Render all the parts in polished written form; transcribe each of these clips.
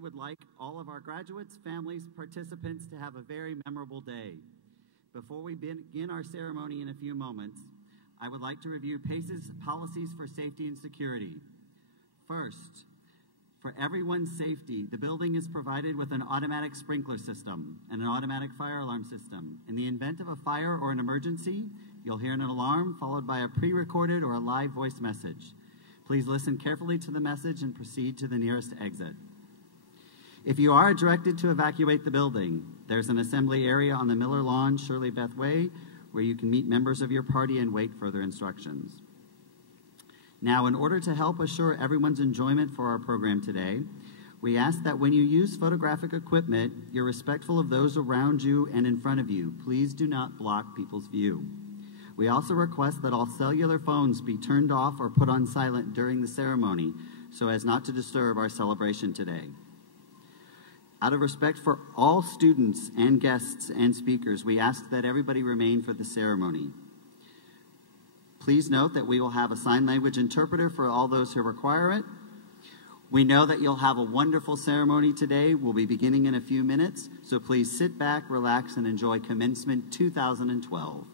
would like all of our graduates, families, participants to have a very memorable day. Before we begin our ceremony in a few moments, I would like to review PACE's policies for safety and security. First, for everyone's safety, the building is provided with an automatic sprinkler system and an automatic fire alarm system. In the event of a fire or an emergency, you'll hear an alarm followed by a pre-recorded or a live voice message. Please listen carefully to the message and proceed to the nearest exit. If you are directed to evacuate the building, there's an assembly area on the Miller Lawn, Shirley Beth Way, where you can meet members of your party and wait further instructions. Now, in order to help assure everyone's enjoyment for our program today, we ask that when you use photographic equipment, you're respectful of those around you and in front of you. Please do not block people's view. We also request that all cellular phones be turned off or put on silent during the ceremony so as not to disturb our celebration today. Out of respect for all students and guests and speakers, we ask that everybody remain for the ceremony. Please note that we will have a sign language interpreter for all those who require it. We know that you'll have a wonderful ceremony today. We'll be beginning in a few minutes, so please sit back, relax, and enjoy Commencement 2012.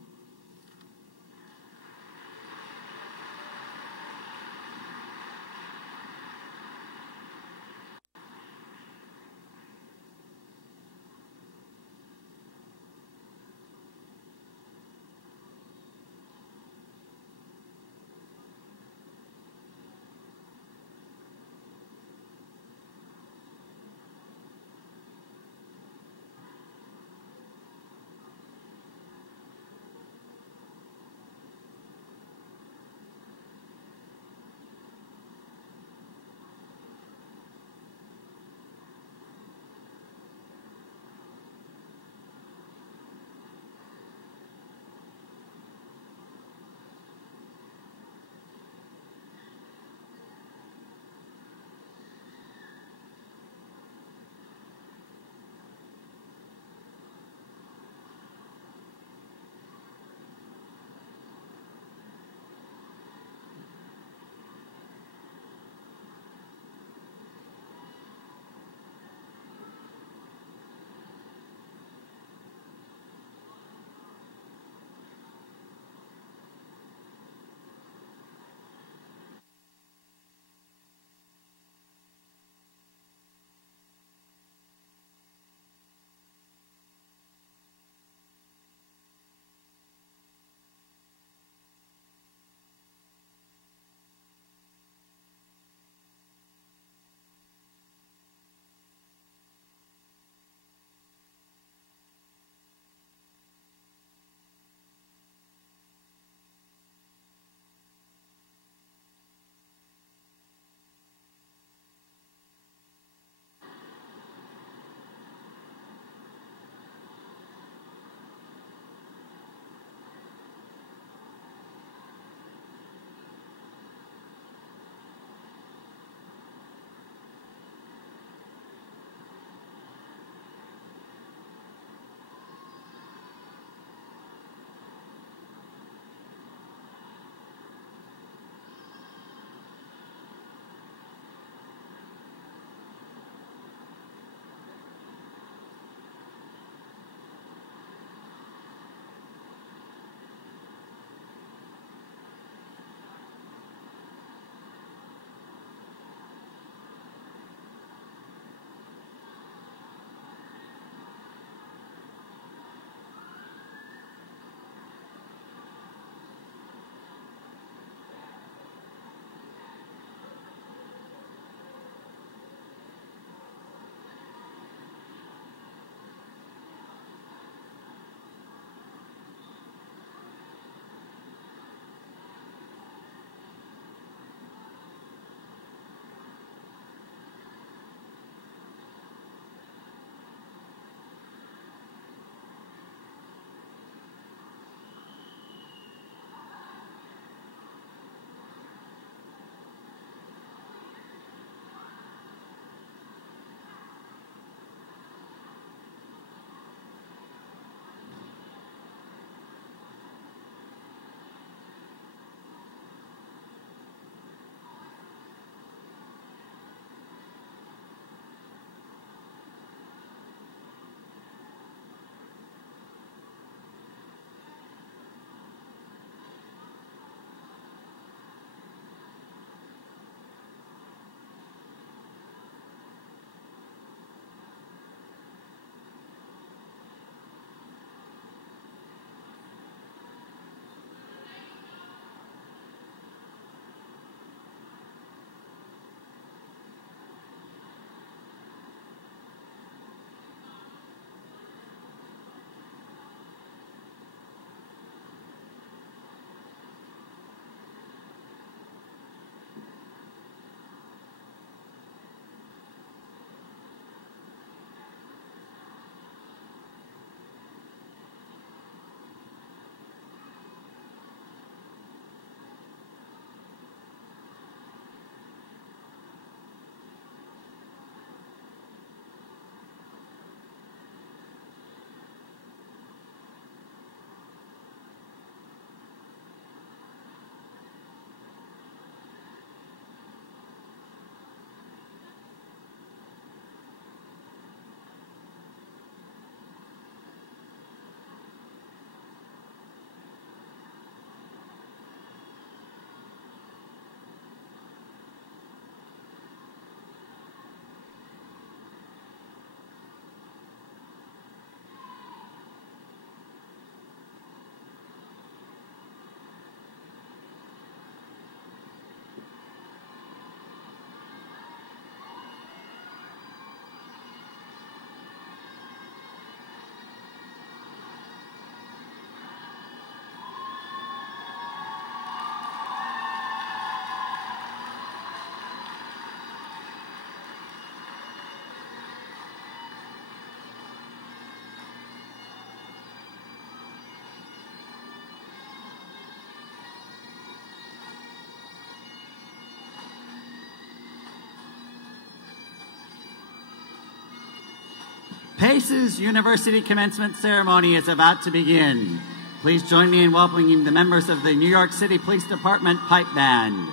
Pace's University Commencement Ceremony is about to begin. Please join me in welcoming the members of the New York City Police Department Pipe Band.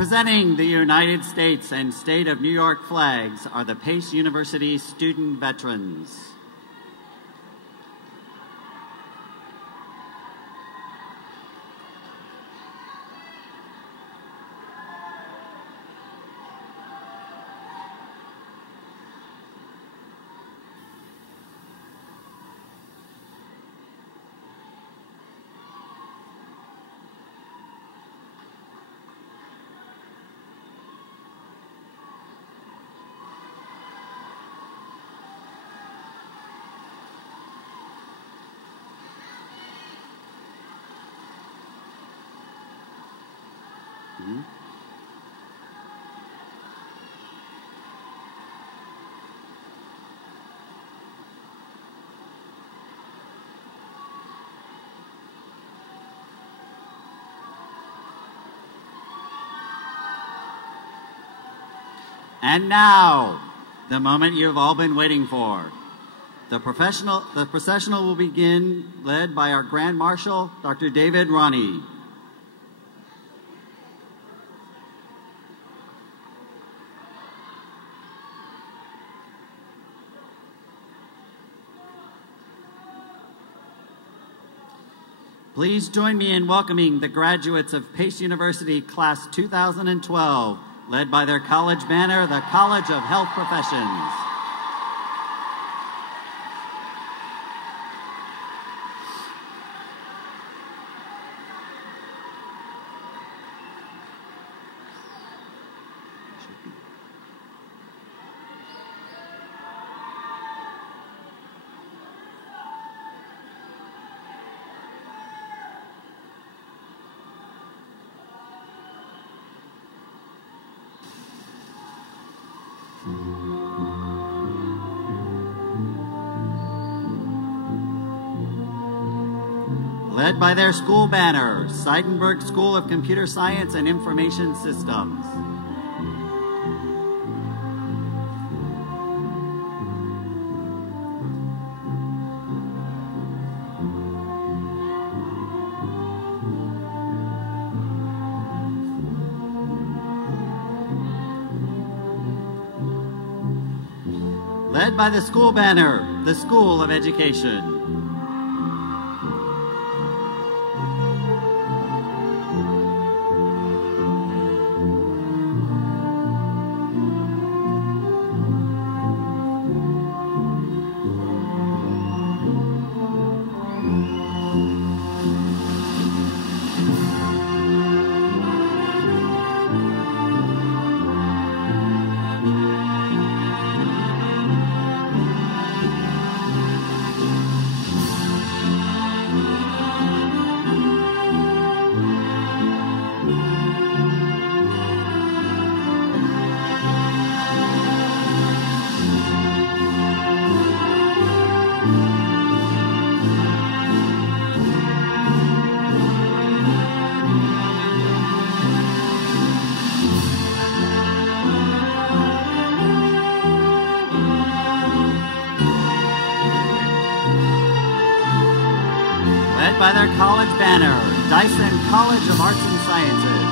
Presenting the United States and State of New York flags are the Pace University student veterans. And now, the moment you've all been waiting for. The processional will begin, led by our Grand Marshal, Dr. David Ronnie. Please join me in welcoming the graduates of Pace University Class 2012, led by their college banner, the College of Health Professions. Led by their school banner, Seidenberg School of Computer Science and Information Systems. Led by the school banner, the School of Education. Led by their college banner, Dyson College of Arts and Sciences.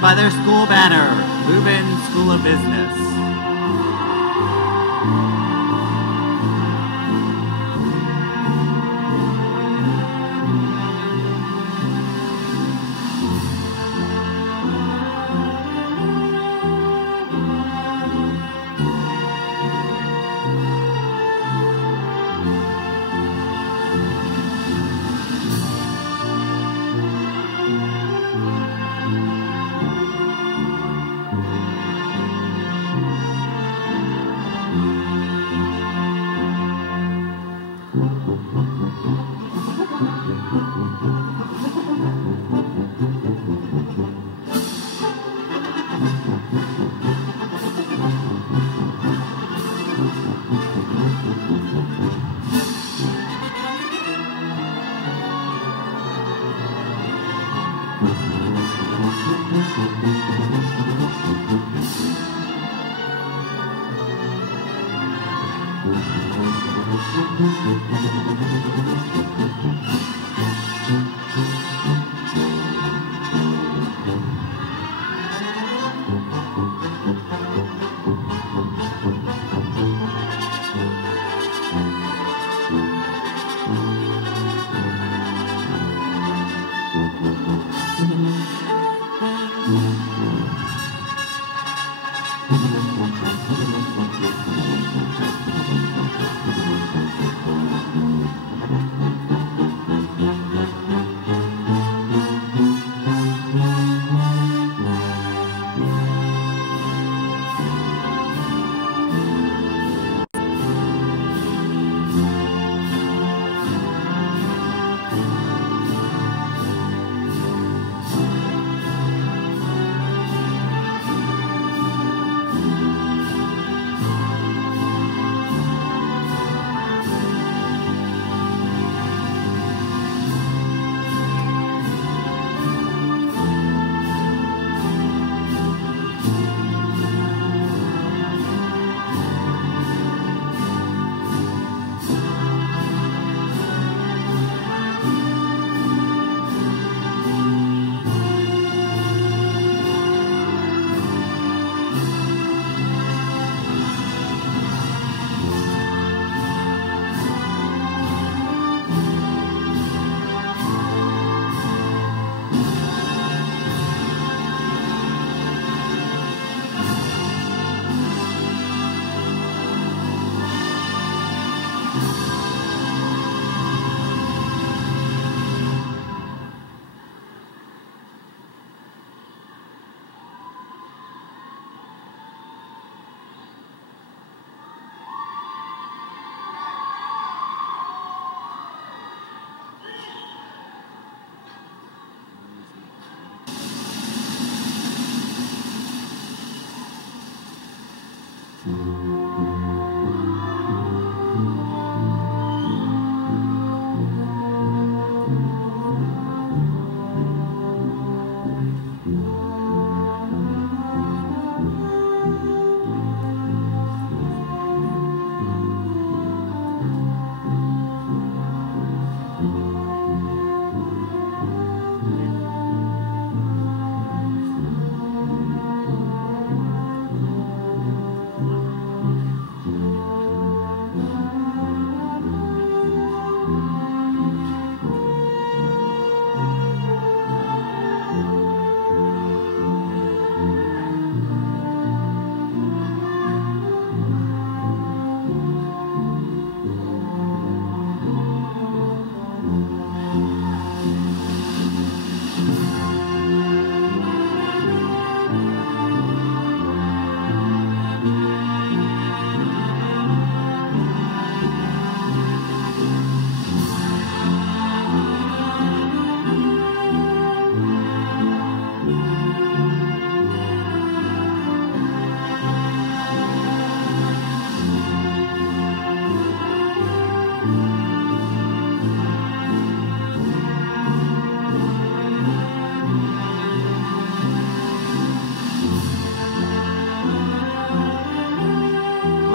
led by their school banner, Leuven School of Business.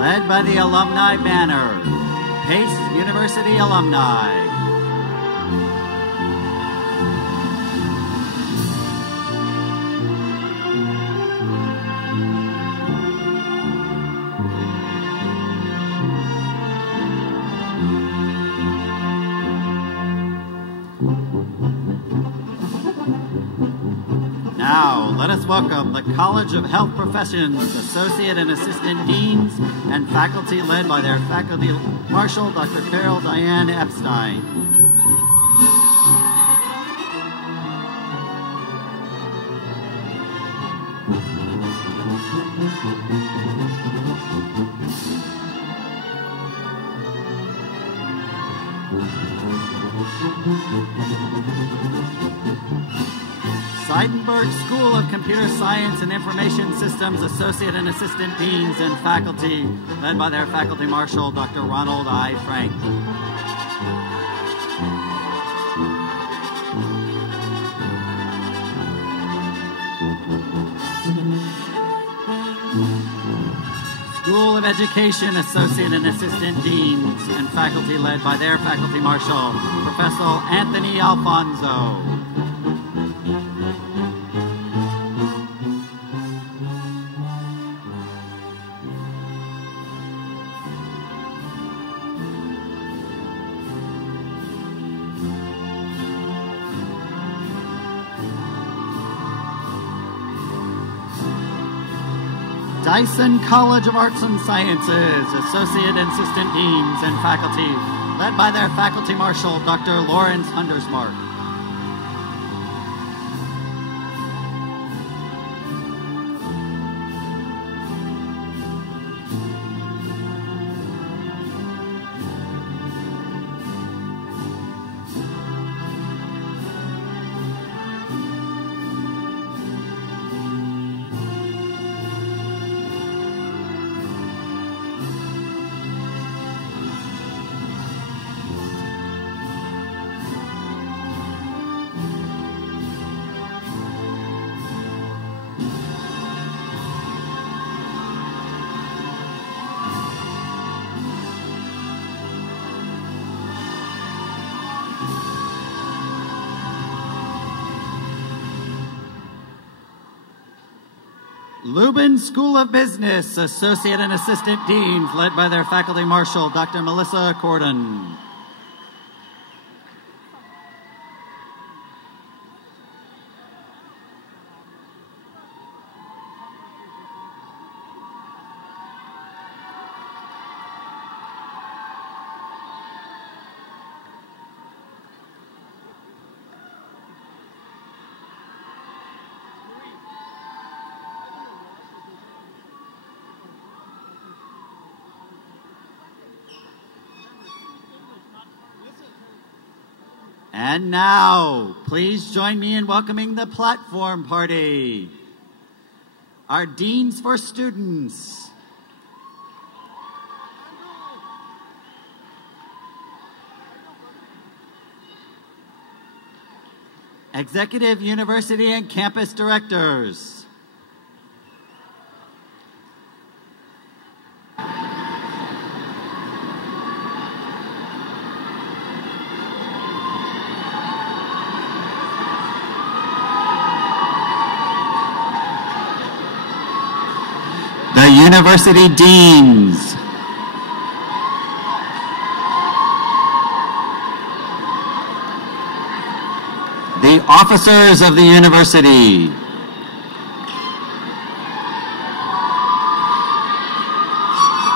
Led by the alumni banner, Pace University alumni. Now, let us welcome the College of Health Professions Associate and Assistant Deans and faculty led by their Faculty Marshal, Dr. Carol Diane Epstein. Seidenberg School of Computer Science and Information Systems Associate and Assistant Deans and faculty, led by their Faculty Marshal, Dr. Ronald I. Frank. School of Education Associate and Assistant Deans and faculty, led by their Faculty Marshal, Professor Anthony Alfonso. Dyson College of Arts and Sciences, Associate and Assistant Deans and faculty, led by their Faculty Marshal, Dr. Lawrence Hundersmark. Lubin School of Business, Associate and Assistant Deans, led by their Faculty Marshal, Dr. Melissa Corden. And now, please join me in welcoming the platform party. Our Deans for Students. Executive University and Campus Directors. The University Deans. The officers of the University.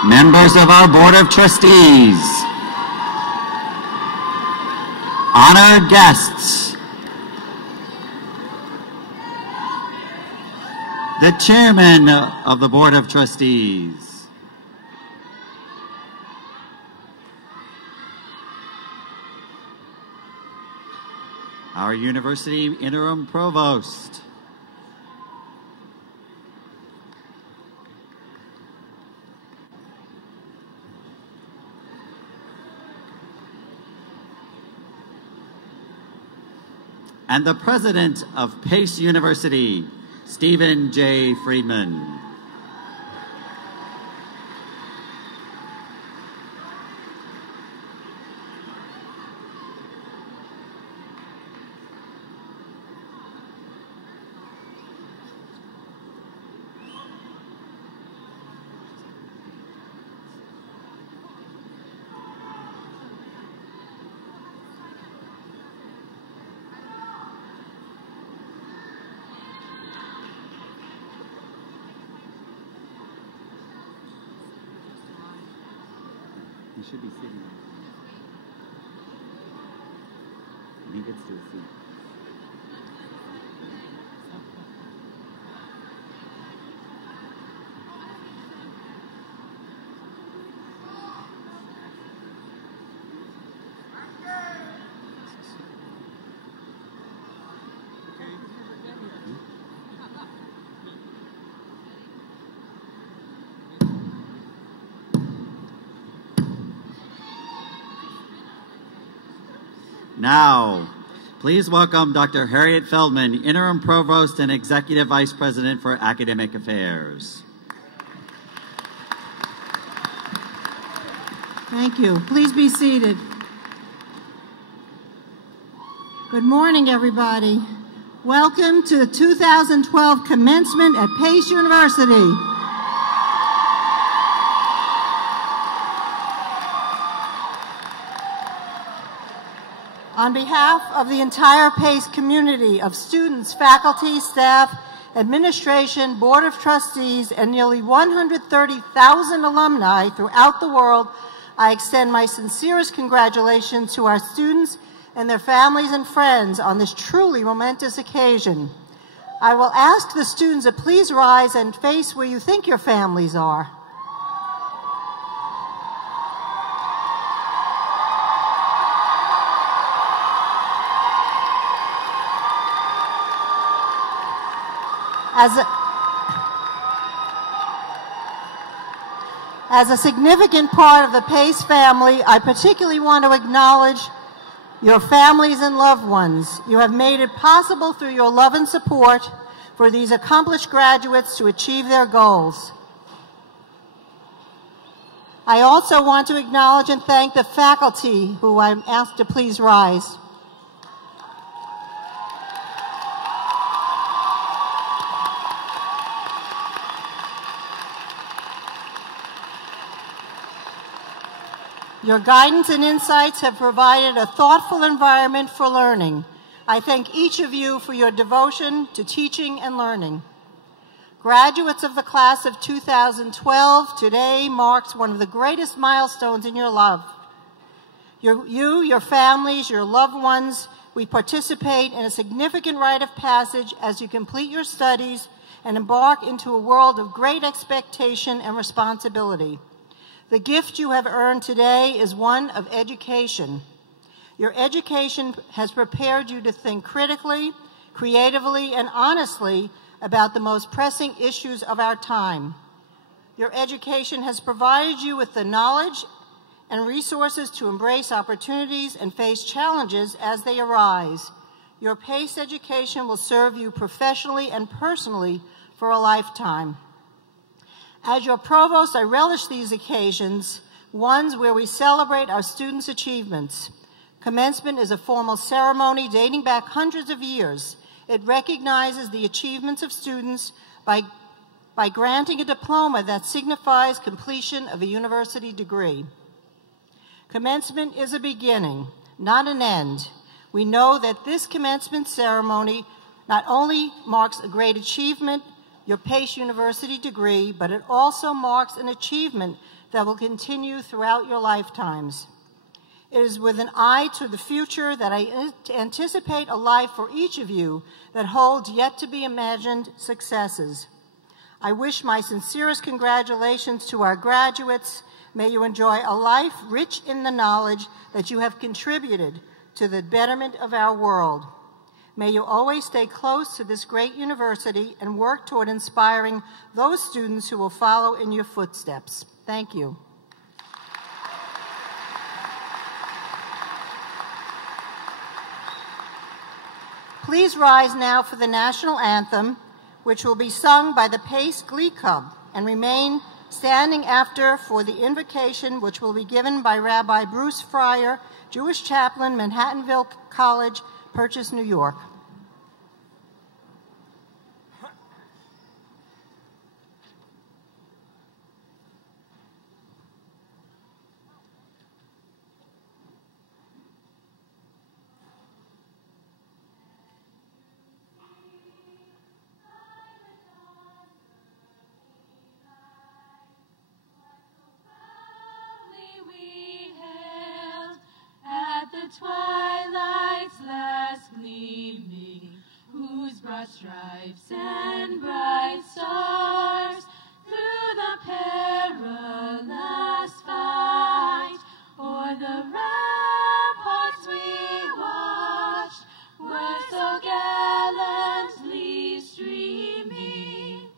Members of our Board of Trustees. Honored guests. The Chairman of the Board of Trustees. Our University Interim Provost. And the President of Pace University, Stephen J. Friedman. You should be sitting. I think it's to the seat. Now, please welcome Dr. Harriet Feldman, Interim Provost and Executive Vice President for Academic Affairs. Thank you. Please be seated. Good morning, everybody. Welcome to the 2012 commencement at Pace University. On behalf of the entire PACE community of students, faculty, staff, administration, board of trustees, and nearly 130,000 alumni throughout the world, I extend my sincerest congratulations to our students and their families and friends on this truly momentous occasion. I will ask the students to please rise and face where you think your families are. As a significant part of the PACE family, I particularly want to acknowledge your families and loved ones. You have made it possible through your love and support for these accomplished graduates to achieve their goals. I also want to acknowledge and thank the faculty, who I'm asked to please rise. Your guidance and insights have provided a thoughtful environment for learning. I thank each of you for your devotion to teaching and learning. Graduates of the class of 2012, today marks one of the greatest milestones in your life. Your families, your loved ones, we participate in a significant rite of passage as you complete your studies and embark into a world of great expectation and responsibility. The gift you have earned today is one of education. Your education has prepared you to think critically, creatively, and honestly about the most pressing issues of our time. Your education has provided you with the knowledge and resources to embrace opportunities and face challenges as they arise. Your PACE education will serve you professionally and personally for a lifetime. As your provost, I relish these occasions, ones where we celebrate our students' achievements. Commencement is a formal ceremony dating back hundreds of years. It recognizes the achievements of students by granting a diploma that signifies completion of a university degree. Commencement is a beginning, not an end. We know that this commencement ceremony not only marks a great achievement, your PACE University degree, but it also marks an achievement that will continue throughout your lifetimes. It is with an eye to the future that I anticipate a life for each of you that holds yet to be imagined successes. I wish my sincerest congratulations to our graduates. May you enjoy a life rich in the knowledge that you have contributed to the betterment of our world. May you always stay close to this great university and work toward inspiring those students who will follow in your footsteps. Thank you. Please rise now for the national anthem, which will be sung by the PACE Glee Club, and remain standing after for the invocation, which will be given by Rabbi Bruce Fryer, Jewish chaplain, Manhattanville College, Purchase, New York. We stripes and bright stars, through the perilous fight, o'er the ramparts we watched, were so gallantly streaming,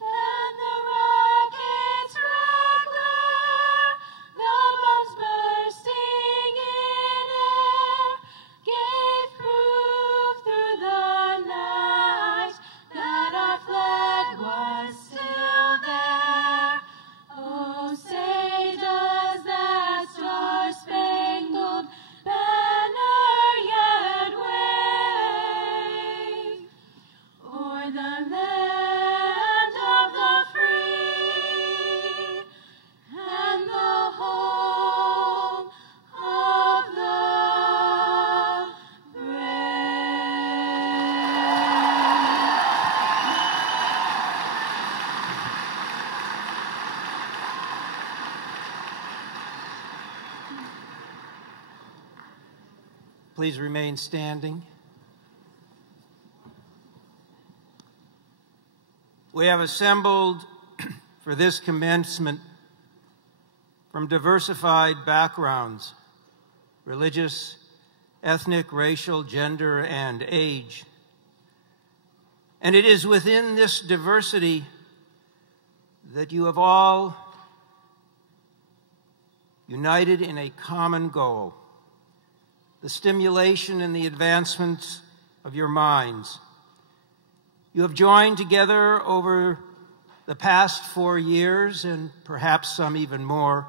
and the rockets' red glare, the bombs bursting in air, gave proof through the night that our flag was still there. Oh, say does that star-spangled banner yet wave o'er the land of the free and the home of the Please remain standing. We have assembled for this commencement from diversified backgrounds, religious, ethnic, racial, gender, and age. And it is within this diversity that you have all united in a common goal: the stimulation and the advancement of your minds. You have joined together over the past 4 years, and perhaps some even more,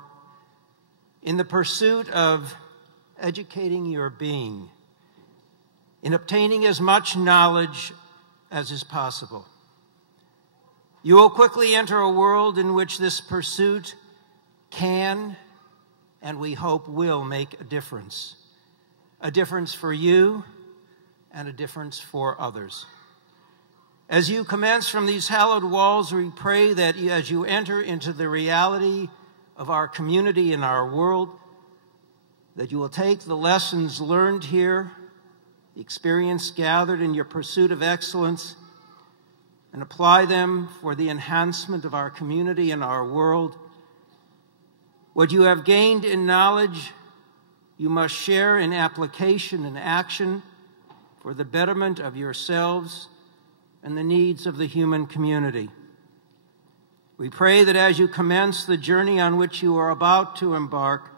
in the pursuit of educating your being, in obtaining as much knowledge as is possible. You will quickly enter a world in which this pursuit can, and we hope will, make a difference for you and a difference for others. As you commence from these hallowed walls, we pray that as you enter into the reality of our community and our world, that you will take the lessons learned here, the experience gathered in your pursuit of excellence, and apply them for the enhancement of our community and our world. What you have gained in knowledge, you must share in application and action for the betterment of yourselves and the needs of the human community. We pray that as you commence the journey on which you are about to embark,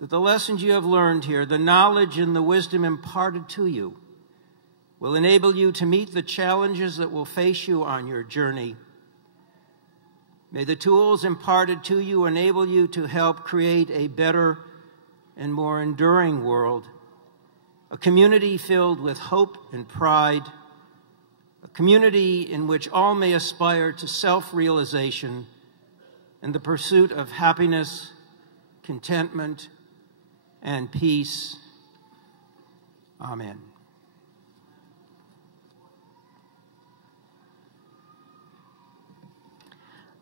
that the lessons you have learned here, the knowledge and the wisdom imparted to you, will enable you to meet the challenges that will face you on your journey. May the tools imparted to you enable you to help create a better and more enduring world, a community filled with hope and pride, a community in which all may aspire to self-realization and the pursuit of happiness, contentment, and peace. Amen.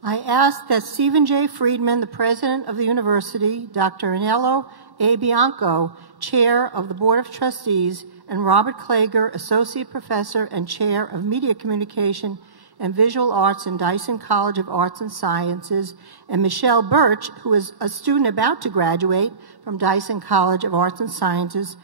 I ask that Stephen J. Friedman, the president of the university, Dr. Anello A. Bianco, chair of the Board of Trustees, and Robert Klager, associate professor and chair of media communication and visual arts in Dyson College of Arts and Sciences, and Michelle Birch, who is a student about to graduate from Dyson College of Arts and Sciences,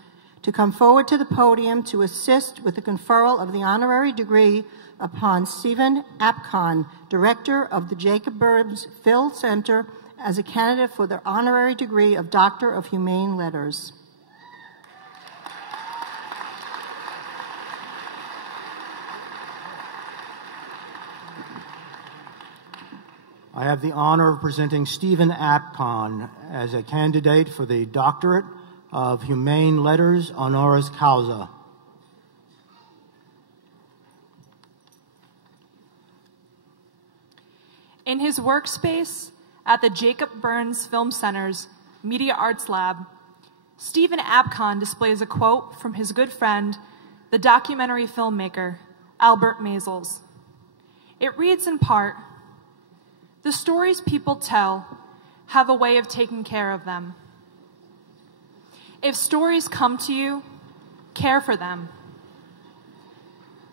to come forward to the podium to assist with the conferral of the honorary degree upon Stephen Apcon, director of the Jacob Burns Phil Center, as a candidate for the honorary degree of Doctor of Humane Letters. I have the honor of presenting Stephen Apcon as a candidate for the Doctorate of Humane Letters honoris causa. In his workspace at the Jacob Burns Film Center's Media Arts Lab, Stephen Apcon displays a quote from his good friend, the documentary filmmaker, Albert Maysles. It reads in part, "The stories people tell have a way of taking care of them. If stories come to you, care for them.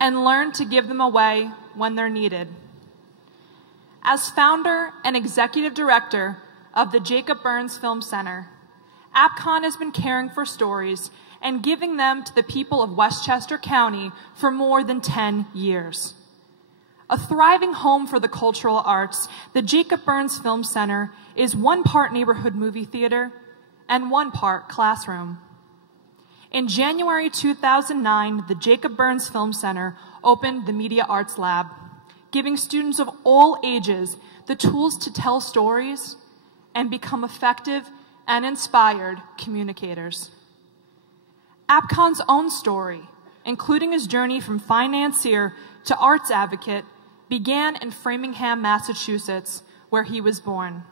and learn to give them away when they're needed. As founder and executive director of the Jacob Burns Film Center, APCON has been caring for stories and giving them to the people of Westchester County for more than 10 years. A thriving home for the cultural arts, the Jacob Burns Film Center is one part neighborhood movie theater and one part classroom. In January 2009, the Jacob Burns Film Center opened the Media Arts Lab, giving students of all ages the tools to tell stories and become effective and inspired communicators. APCON's own story, including his journey from financier to arts advocate, began in Framingham, Massachusetts, where he was born.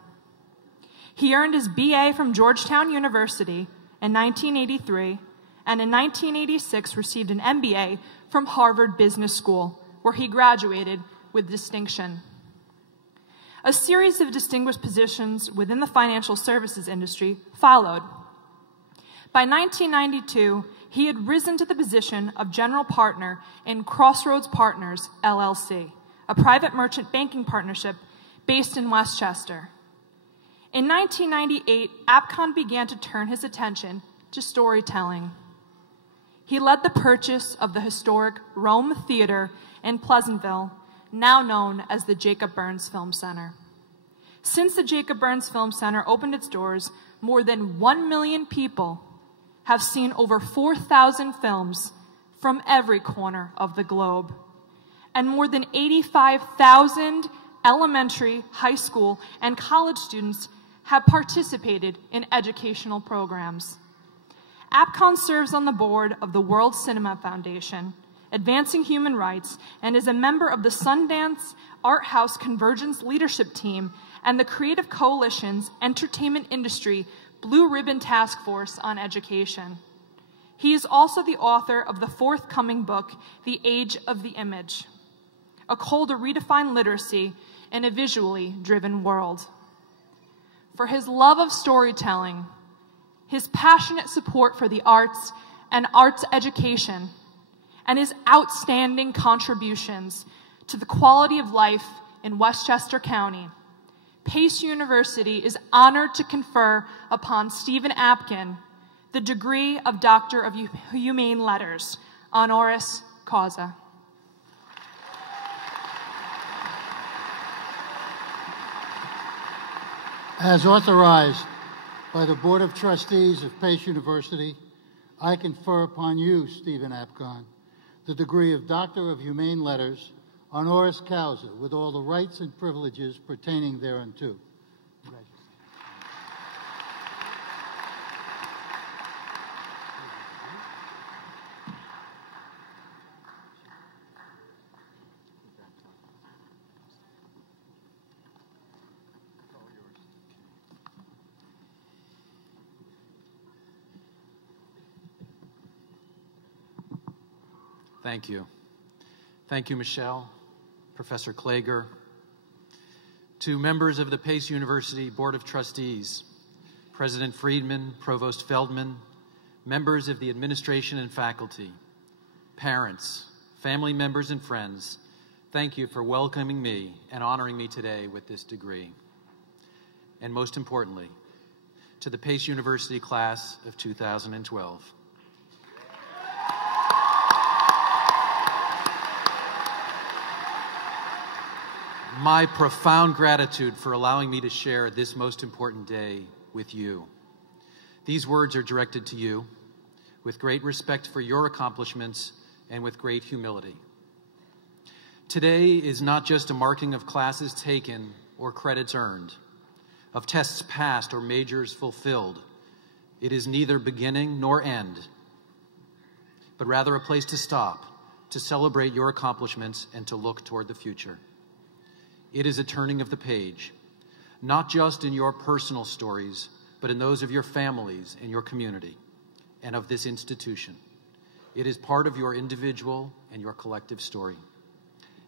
He earned his BA from Georgetown University in 1983, and in 1986 received an MBA from Harvard Business School, where he graduated with distinction. A series of distinguished positions within the financial services industry followed. By 1992, he had risen to the position of general partner in Crossroads Partners, LLC, a private merchant banking partnership based in Westchester. In 1998, APCON began to turn his attention to storytelling. He led the purchase of the historic Rome Theater in Pleasantville, now known as the Jacob Burns Film Center. Since the Jacob Burns Film Center opened its doors, more than 1 million people have seen over 4,000 films from every corner of the globe. And more than 85,000 elementary, high school, and college students have participated in educational programs. APCON serves on the board of the World Cinema Foundation, Advancing Human Rights, and is a member of the Sundance Art House Convergence Leadership Team and the Creative Coalition's Entertainment Industry Blue Ribbon Task Force on Education. He is also the author of the forthcoming book, The Age of the Image, a call to redefine literacy in a visually driven world. For his love of storytelling, his passionate support for the arts and arts education, and his outstanding contributions to the quality of life in Westchester County, Pace University is honored to confer upon Stephen Apkin the degree of Doctor of Humane Letters, honoris causa. As authorized by the Board of Trustees of Pace University, I confer upon you, Stephen Apkin, the degree of Doctor of Humane Letters, honoris causa, with all the rights and privileges pertaining thereunto. Thank you. Thank you, Michelle, Professor Klager. To members of the Pace University Board of Trustees, President Friedman, Provost Feldman, members of the administration and faculty, parents, family members, and friends, thank you for welcoming me and honoring me today with this degree. And most importantly, to the Pace University class of 2012. My profound gratitude for allowing me to share this most important day with you. These words are directed to you with great respect for your accomplishments and with great humility. Today is not just a marking of classes taken or credits earned, of tests passed or majors fulfilled. It is neither beginning nor end, but rather a place to stop, to celebrate your accomplishments and to look toward the future. It is a turning of the page, not just in your personal stories, but in those of your families and your community and of this institution. It is part of your individual and your collective story.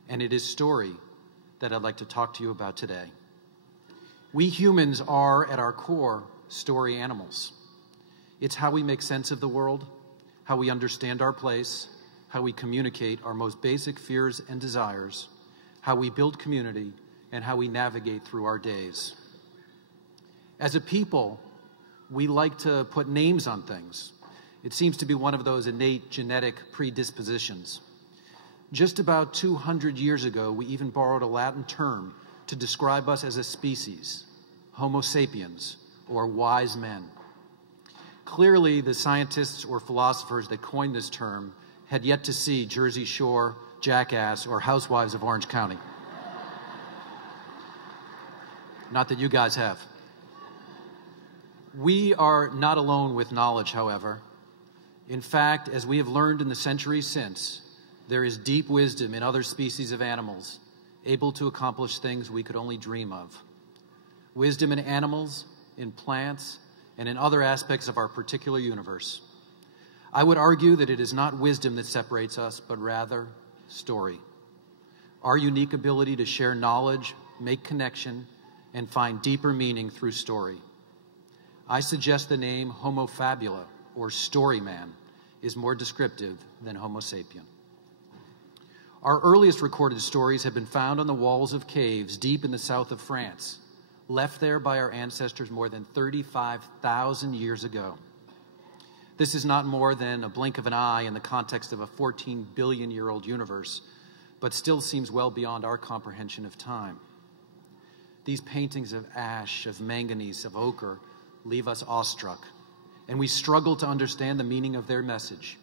And it is story that I'd like to talk to you about today. We humans are, at our core, story animals. It's how we make sense of the world, how we understand our place, how we communicate our most basic fears and desires, how we build community, and how we navigate through our days. As a people, we like to put names on things. It seems to be one of those innate genetic predispositions. Just about 200 years ago, we even borrowed a Latin term to describe us as a species, Homo sapiens, or wise men. Clearly, the scientists or philosophers that coined this term had yet to see Jersey Shore, Jackass, or Housewives of Orange County. Not that you guys have. We are not alone with knowledge, however. In fact, as we have learned in the centuries since, there is deep wisdom in other species of animals able to accomplish things we could only dream of. Wisdom in animals, in plants, and in other aspects of our particular universe. I would argue that it is not wisdom that separates us, but rather story. Our unique ability to share knowledge, make connection, and find deeper meaning through story. I suggest the name Homo fabula, or story man, is more descriptive than Homo sapien. Our earliest recorded stories have been found on the walls of caves deep in the south of France, left there by our ancestors more than 35,000 years ago. This is not more than a blink of an eye in the context of a 14 billion-year-old universe, but still seems well beyond our comprehension of time. These paintings of ash, of manganese, of ochre, leave us awestruck, and we struggle to understand the meaning of their message.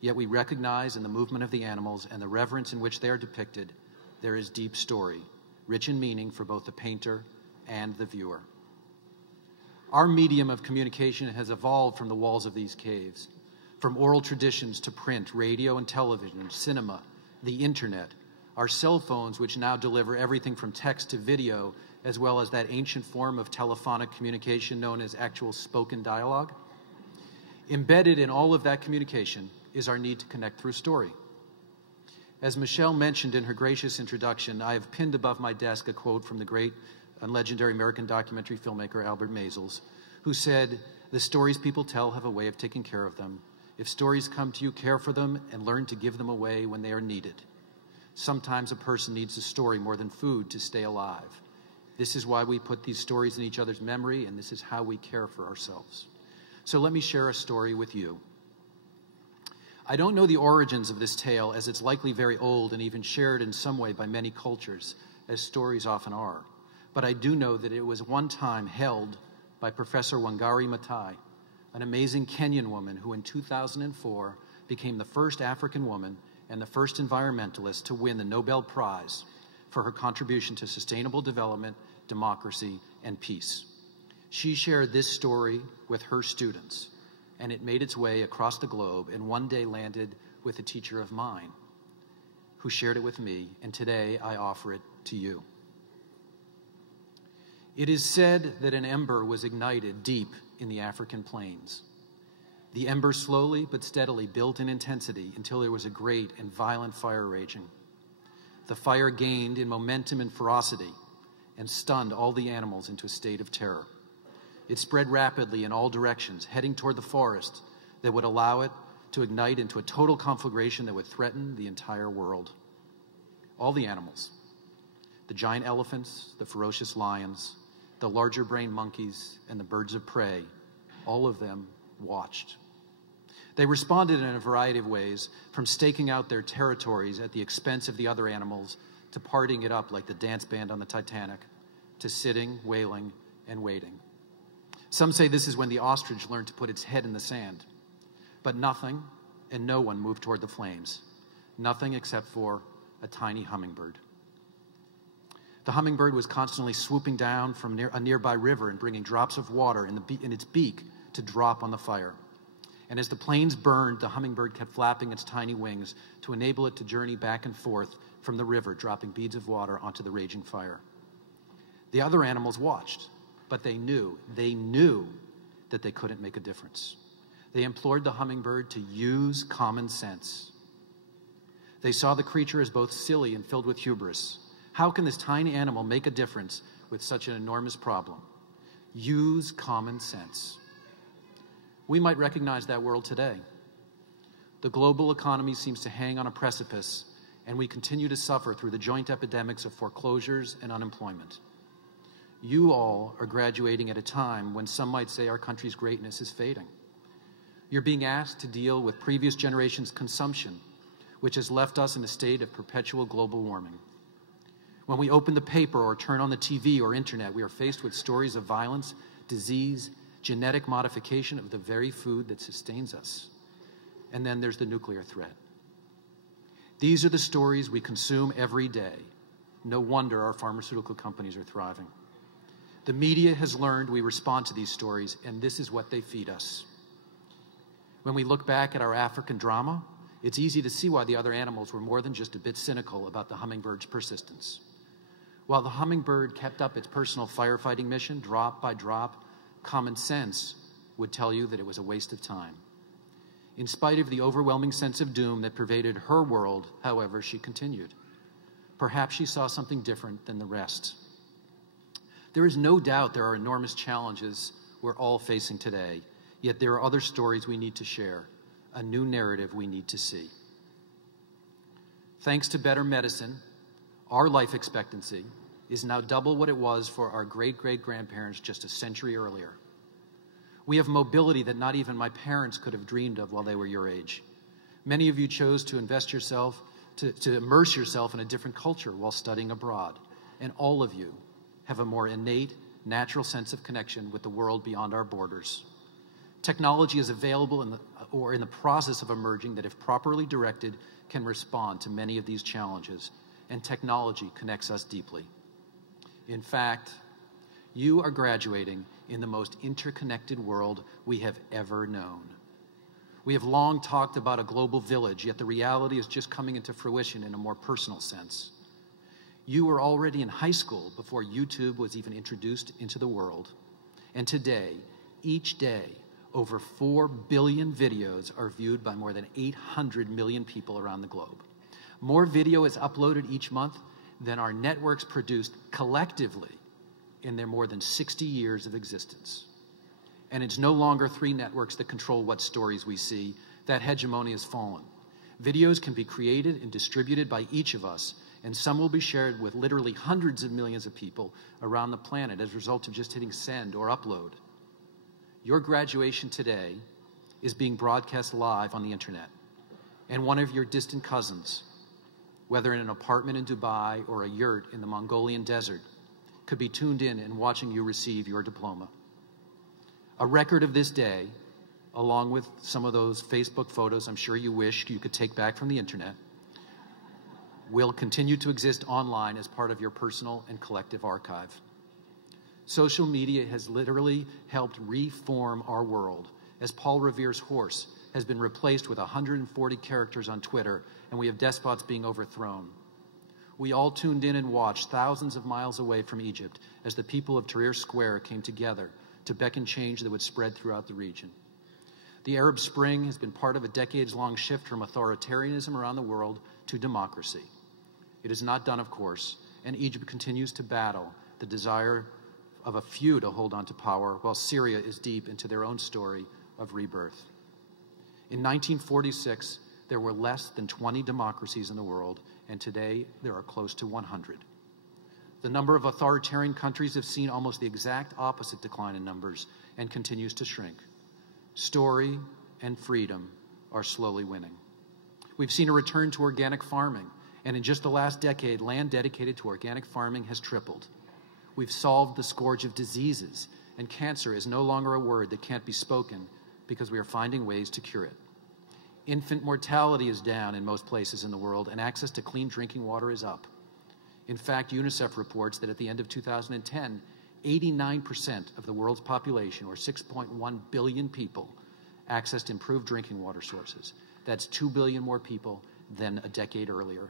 Yet we recognize in the movement of the animals and the reverence in which they are depicted, there is deep story, rich in meaning for both the painter and the viewer. Our medium of communication has evolved from the walls of these caves, from oral traditions to print, radio and television, cinema, the internet, our cell phones, which now deliver everything from text to video, as well as that ancient form of telephonic communication known as actual spoken dialogue. Embedded in all of that communication is our need to connect through story. As Michelle mentioned in her gracious introduction, I have pinned above my desk a quote from the great and legendary American documentary filmmaker Albert Maysles, who said, "The stories people tell have a way of taking care of them. If stories come to you, care for them and learn to give them away when they are needed. Sometimes a person needs a story more than food to stay alive. This is why we put these stories in each other's memory, and this is how we care for ourselves." So let me share a story with you. I don't know the origins of this tale, as it's likely very old and even shared in some way by many cultures, as stories often are. But I do know that it was one time held by Professor Wangari Maathai, an amazing Kenyan woman who in 2004 became the first African woman and the first environmentalist to win the Nobel Prize for her contribution to sustainable development, democracy, and peace. She shared this story with her students, and it made its way across the globe and one day landed with a teacher of mine who shared it with me, and today I offer it to you. It is said that an ember was ignited deep in the African plains. The ember slowly but steadily built in intensity until there was a great and violent fire raging. The fire gained in momentum and ferocity and stunned all the animals into a state of terror. It spread rapidly in all directions, heading toward the forest that would allow it to ignite into a total conflagration that would threaten the entire world. All the animals, the giant elephants, the ferocious lions, the larger brain monkeys, and the birds of prey, all of them watched. They responded in a variety of ways, from staking out their territories at the expense of the other animals, to partying it up like the dance band on the Titanic, to sitting, wailing, and waiting. Some say this is when the ostrich learned to put its head in the sand. But nothing and no one moved toward the flames. Nothing except for a tiny hummingbird. The hummingbird was constantly swooping down from a nearby river and bringing drops of water in its beak to drop on the fire. And as the plains burned, the hummingbird kept flapping its tiny wings to enable it to journey back and forth from the river, dropping beads of water onto the raging fire. The other animals watched, but they knew that they couldn't make a difference. They implored the hummingbird to use common sense. They saw the creature as both silly and filled with hubris. How can this tiny animal make a difference with such an enormous problem? Use common sense. We might recognize that world today. The global economy seems to hang on a precipice, and we continue to suffer through the joint epidemics of foreclosures and unemployment. You all are graduating at a time when some might say our country's greatness is fading. You're being asked to deal with previous generations' consumption, which has left us in a state of perpetual global warming. When we open the paper or turn on the TV or internet, we are faced with stories of violence, disease, genetic modification of the very food that sustains us. And then there's the nuclear threat. These are the stories we consume every day. No wonder our pharmaceutical companies are thriving. The media has learned we respond to these stories, and this is what they feed us. When we look back at our African drama, it's easy to see why the other animals were more than just a bit cynical about the hummingbird's persistence. While the hummingbird kept up its personal firefighting mission, drop by drop, common sense would tell you that it was a waste of time. In spite of the overwhelming sense of doom that pervaded her world, however, she continued. Perhaps she saw something different than the rest. There is no doubt there are enormous challenges we're all facing today, yet there are other stories we need to share, a new narrative we need to see. Thanks to better medicine, our life expectancy is now double what it was for our great-great-grandparents just a century earlier. We have mobility that not even my parents could have dreamed of while they were your age. Many of you chose to invest yourself, to immerse yourself in a different culture while studying abroad. And all of you have a more innate, natural sense of connection with the world beyond our borders. Technology is available in the process of emerging that, if properly directed, can respond to many of these challenges. And technology connects us deeply. In fact, you are graduating in the most interconnected world we have ever known. We have long talked about a global village, yet the reality is just coming into fruition in a more personal sense. You were already in high school before YouTube was even introduced into the world. And today, each day, over 4 billion videos are viewed by more than 800 million people around the globe. More video is uploaded each month than our networks produced collectively in their more than 60 years of existence. And it's no longer 3 networks that control what stories we see. That hegemony has fallen. Videos can be created and distributed by each of us, and some will be shared with literally hundreds of millions of people around the planet as a result of just hitting send or upload. Your graduation today is being broadcast live on the internet, and one of your distant cousins, whether in an apartment in Dubai or a yurt in the Mongolian desert, could be tuned in and watching you receive your diploma. A record of this day, along with some of those Facebook photos I'm sure you wish you could take back from the internet, will continue to exist online as part of your personal and collective archive. Social media has literally helped reform our world, as Paul Revere's horse has been replaced with 140 characters on Twitter, and we have despots being overthrown. We all tuned in and watched thousands of miles away from Egypt as the people of Tahrir Square came together to beckon change that would spread throughout the region. The Arab Spring has been part of a decades-long shift from authoritarianism around the world to democracy. It is not done, of course, and Egypt continues to battle the desire of a few to hold on to power, while Syria is deep into their own story of rebirth. In 1946, there were less than 20 democracies in the world, and today there are close to 100. The number of authoritarian countries have seen almost the exact opposite decline in numbers and continues to shrink. Story and freedom are slowly winning. We've seen a return to organic farming, and in just the last decade, land dedicated to organic farming has tripled. We've solved the scourge of diseases, and cancer is no longer a word that can't be spoken because we are finding ways to cure it. Infant mortality is down in most places in the world, and access to clean drinking water is up. In fact, UNICEF reports that at the end of 2010, 89% of the world's population, or 6.1 billion people, accessed improved drinking water sources. That's 2 billion more people than a decade earlier.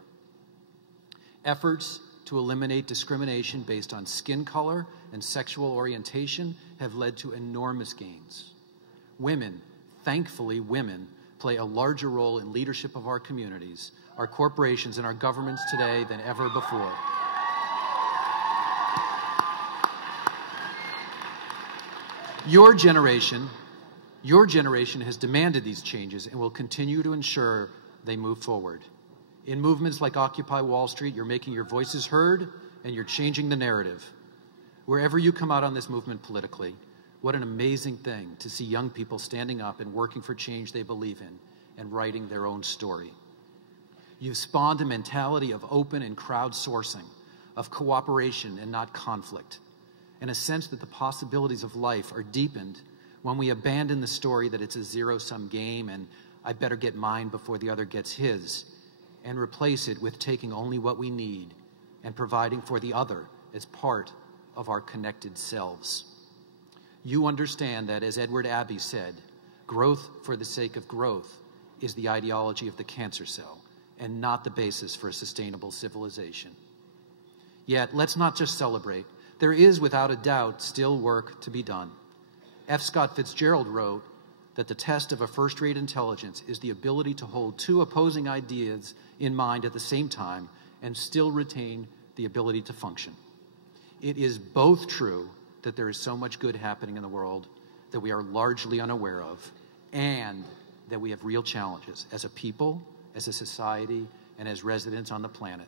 Efforts to eliminate discrimination based on skin color and sexual orientation have led to enormous gains. Women, thankfully women, play a larger role in leadership of our communities, our corporations, and our governments today than ever before. Your generation Your generation has demanded these changes and will continue to ensure they move forward. In movements like Occupy Wall Street, you're making your voices heard and you're changing the narrative. Wherever you come out on this movement politically, what an amazing thing to see young people standing up and working for change they believe in and writing their own story. You've spawned a mentality of open and crowdsourcing, of cooperation and not conflict, and a sense that the possibilities of life are deepened when we abandon the story that it's a zero-sum game and I better get mine before the other gets his, and replace it with taking only what we need and providing for the other as part of our connected selves. You understand that, as Edward Abbey said, growth for the sake of growth is the ideology of the cancer cell and not the basis for a sustainable civilization. Yet, let's not just celebrate. There is, without a doubt, still work to be done. F. Scott Fitzgerald wrote that the test of a first-rate intelligence is the ability to hold two opposing ideas in mind at the same time and still retain the ability to function. It is both true that there is so much good happening in the world that we are largely unaware of, and that we have real challenges as a people, as a society, and as residents on the planet.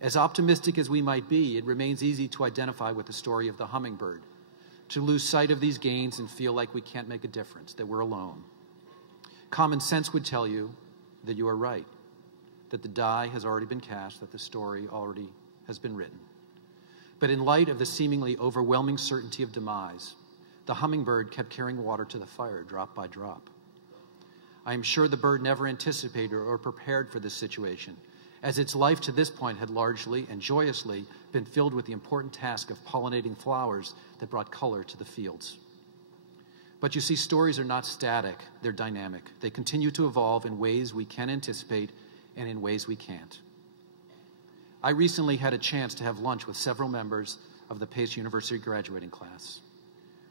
As optimistic as we might be, it remains easy to identify with the story of the hummingbird, to lose sight of these gains and feel like we can't make a difference, that we're alone. Common sense would tell you that you are right, that the die has already been cast, that the story already has been written. But in light of the seemingly overwhelming certainty of demise, the hummingbird kept carrying water to the fire, drop by drop. I am sure the bird never anticipated or prepared for this situation, as its life to this point had largely and joyously been filled with the important task of pollinating flowers that brought color to the fields. But you see, stories are not static, they're dynamic. They continue to evolve in ways we can anticipate and in ways we can't. I recently had a chance to have lunch with several members of the Pace University graduating class.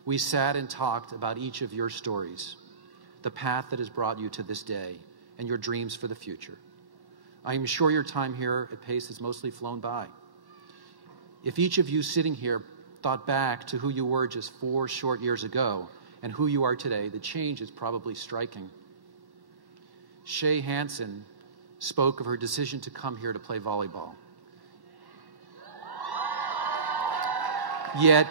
We sat and talked about each of your stories, the path that has brought you to this day, and your dreams for the future. I am sure your time here at Pace has mostly flown by. If each of you sitting here thought back to who you were just 4 short years ago and who you are today, the change is probably striking. Shay Hansen spoke of her decision to come here to play volleyball. Yet,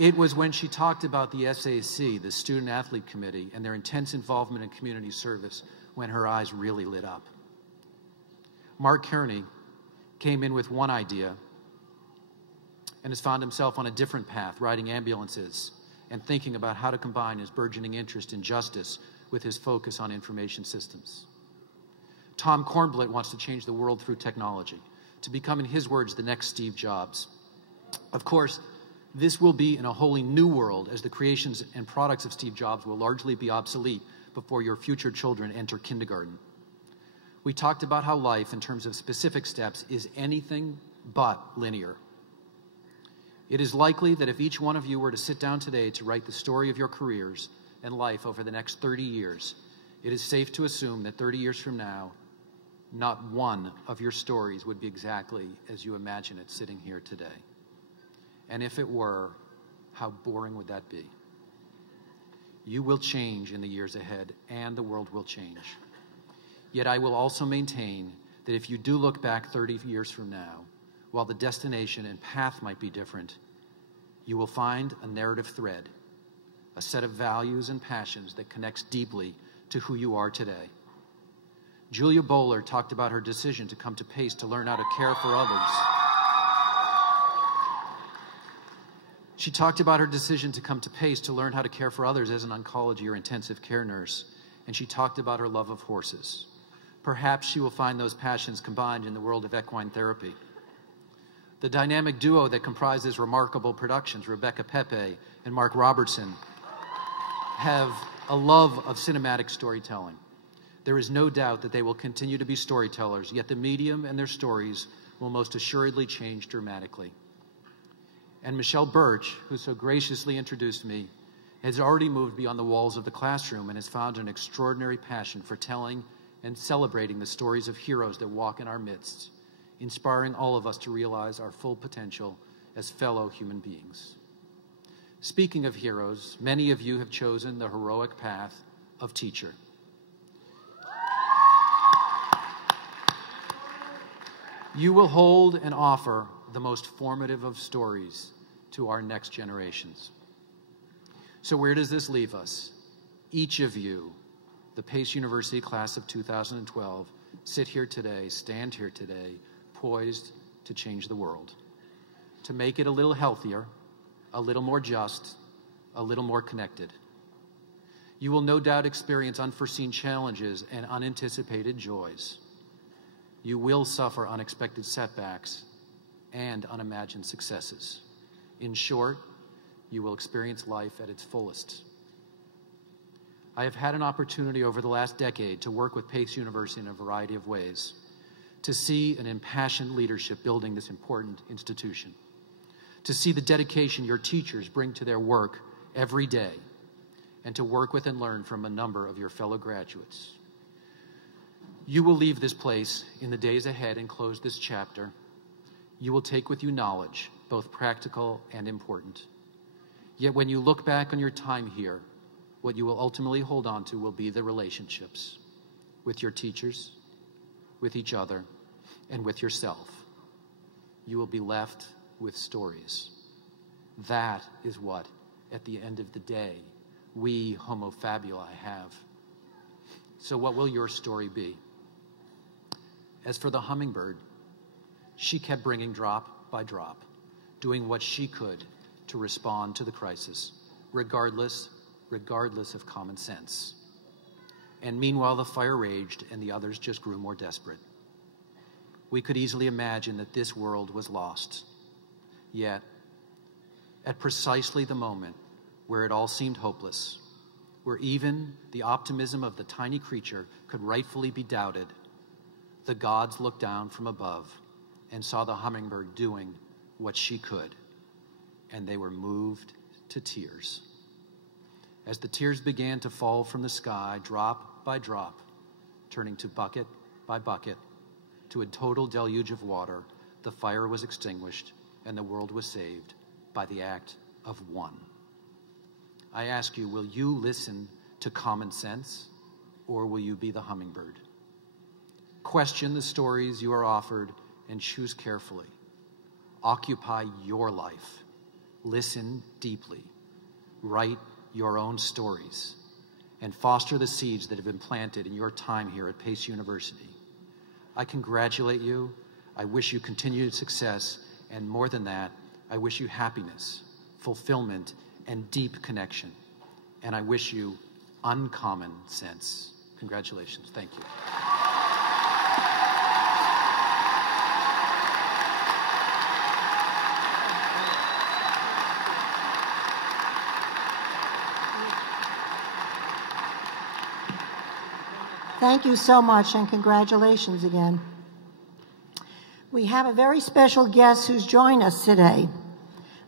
it was when she talked about the SAC, the Student Athlete Committee, and their intense involvement in community service when her eyes really lit up. Mark Kearney came in with one idea and has found himself on a different path, riding ambulances and thinking about how to combine his burgeoning interest in justice with his focus on information systems. Tom Kornblit wants to change the world through technology, to become, in his words, the next Steve Jobs. Of course, this will be in a wholly new world, as the creations and products of Steve Jobs will largely be obsolete before your future children enter kindergarten. We talked about how life, in terms of specific steps, is anything but linear. It is likely that if each one of you were to sit down today to write the story of your careers and life over the next 30 years, it is safe to assume that 30 years from now, not one of your stories would be exactly as you imagine it sitting here today. And if it were, how boring would that be? You will change in the years ahead, and the world will change. Yet I will also maintain that if you do look back 30 years from now, while the destination and path might be different, you will find a narrative thread, a set of values and passions that connects deeply to who you are today. Julia Bowler talked about her decision to come to Pace to learn how to care for others. She talked about her decision to come to Pace to learn how to care for others as an oncology or intensive care nurse, and she talked about her love of horses. Perhaps she will find those passions combined in the world of equine therapy. The dynamic duo that comprises Remarkable Productions, Rebecca Pepe and Mark Robertson, have a love of cinematic storytelling. There is no doubt that they will continue to be storytellers, yet the medium and their stories will most assuredly change dramatically. And Michelle Birch, who so graciously introduced me, has already moved beyond the walls of the classroom and has found an extraordinary passion for telling and celebrating the stories of heroes that walk in our midst, inspiring all of us to realize our full potential as fellow human beings. Speaking of heroes, many of you have chosen the heroic path of teacher. You will hold and offer the most formative of stories to our next generations. So where does this leave us? Each of you, the Pace University class of 2012, sit here today, stand here today, poised to change the world, to make it a little healthier, a little more just, a little more connected. You will no doubt experience unforeseen challenges and unanticipated joys. You will suffer unexpected setbacks and unimagined successes. In short, you will experience life at its fullest. I have had an opportunity over the last decade to work with Pace University in a variety of ways, to see an impassioned leadership building this important institution, to see the dedication your teachers bring to their work every day, and to work with and learn from a number of your fellow graduates. You will leave this place in the days ahead and close this chapter. You will take with you knowledge, both practical and important. Yet when you look back on your time here, what you will ultimately hold on to will be the relationships with your teachers, with each other, and with yourself. You will be left with stories. That is what, at the end of the day, we Homo Fabuli have. So what will your story be? As for the hummingbird, she kept bringing drop by drop, doing what she could to respond to the crisis, regardless of common sense. And meanwhile, the fire raged and the others just grew more desperate. We could easily imagine that this world was lost. Yet, at precisely the moment where it all seemed hopeless, where even the optimism of the tiny creature could rightfully be doubted, the gods looked down from above and saw the hummingbird doing what she could, and they were moved to tears. As the tears began to fall from the sky, drop by drop, turning to bucket by bucket, to a total deluge of water, the fire was extinguished and the world was saved by the act of one. I ask you, will you listen to common sense, or will you be the hummingbird? Question the stories you are offered and choose carefully. Occupy your life. Listen deeply. Write your own stories and foster the seeds that have been planted in your time here at Pace University. I congratulate you. I wish you continued success, and more than that, I wish you happiness, fulfillment, and deep connection. And I wish you uncommon sense. Congratulations. Thank you. Thank you so much, and congratulations again. We have a very special guest who's joined us today.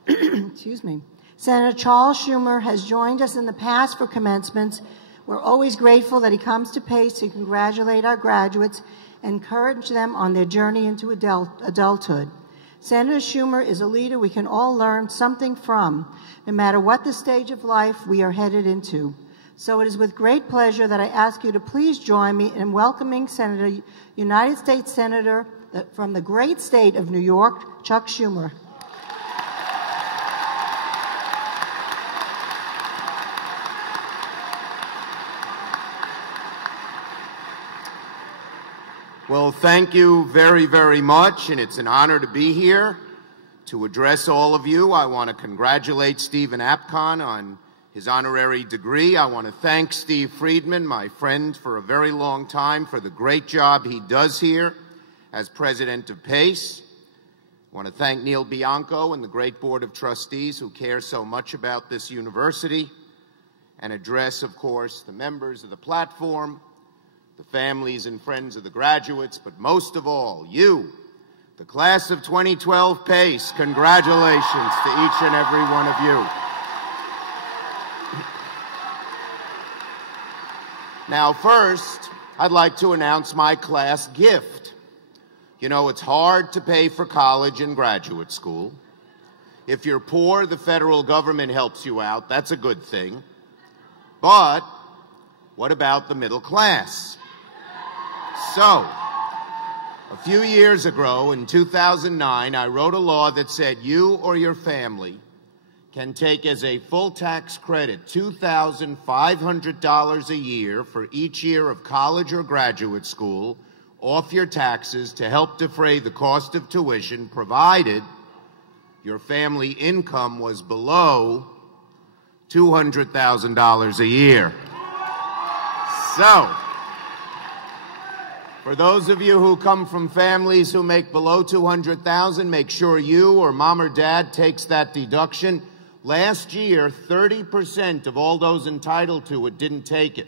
Excuse me. Senator Charles Schumer has joined us in the past for commencements. We're always grateful that he comes to Pace to congratulate our graduates and encourage them on their journey into adulthood. Senator Schumer is a leader we can all learn something from, no matter what the stage of life we are headed into. So it is with great pleasure that I ask you to please join me in welcoming United States Senator from the great state of New York, Chuck Schumer. Well, thank you very, very much, and it's an honor to be here to address all of you. I want to congratulate Stephen Apkon on his honorary degree. I want to thank Steve Friedman, my friend for a very long time, for the great job he does here as president of PACE. I want to thank Neil Bianco and the great board of trustees who care so much about this university, and address, of course, the members of the platform, the families and friends of the graduates, but most of all, you, the class of 2012 PACE. Congratulations to each and every one of you. Now, first, I'd like to announce my class gift. You know, it's hard to pay for college and graduate school. If you're poor, the federal government helps you out. That's a good thing. But what about the middle class? So, a few years ago, in 2009, I wrote a law that said you or your family can take as a full tax credit $2,500 a year for each year of college or graduate school off your taxes to help defray the cost of tuition, provided your family income was below $200,000 a year. So, for those of you who come from families who make below $200,000, make sure you or mom or dad takes that deduction. Last year, 30% of all those entitled to it didn't take it.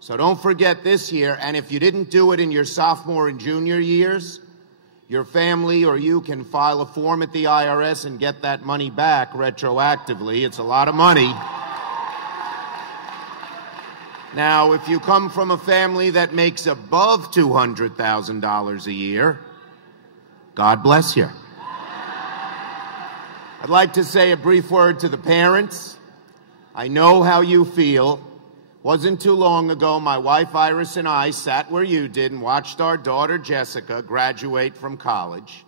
So don't forget this year, and if you didn't do it in your sophomore and junior years, your family or you can file a form at the IRS and get that money back retroactively. It's a lot of money. Now, if you come from a family that makes above $200,000 a year, God bless you. I'd like to say a brief word to the parents. I know how you feel. Wasn't too long ago, my wife Iris and I sat where you did and watched our daughter Jessica graduate from college.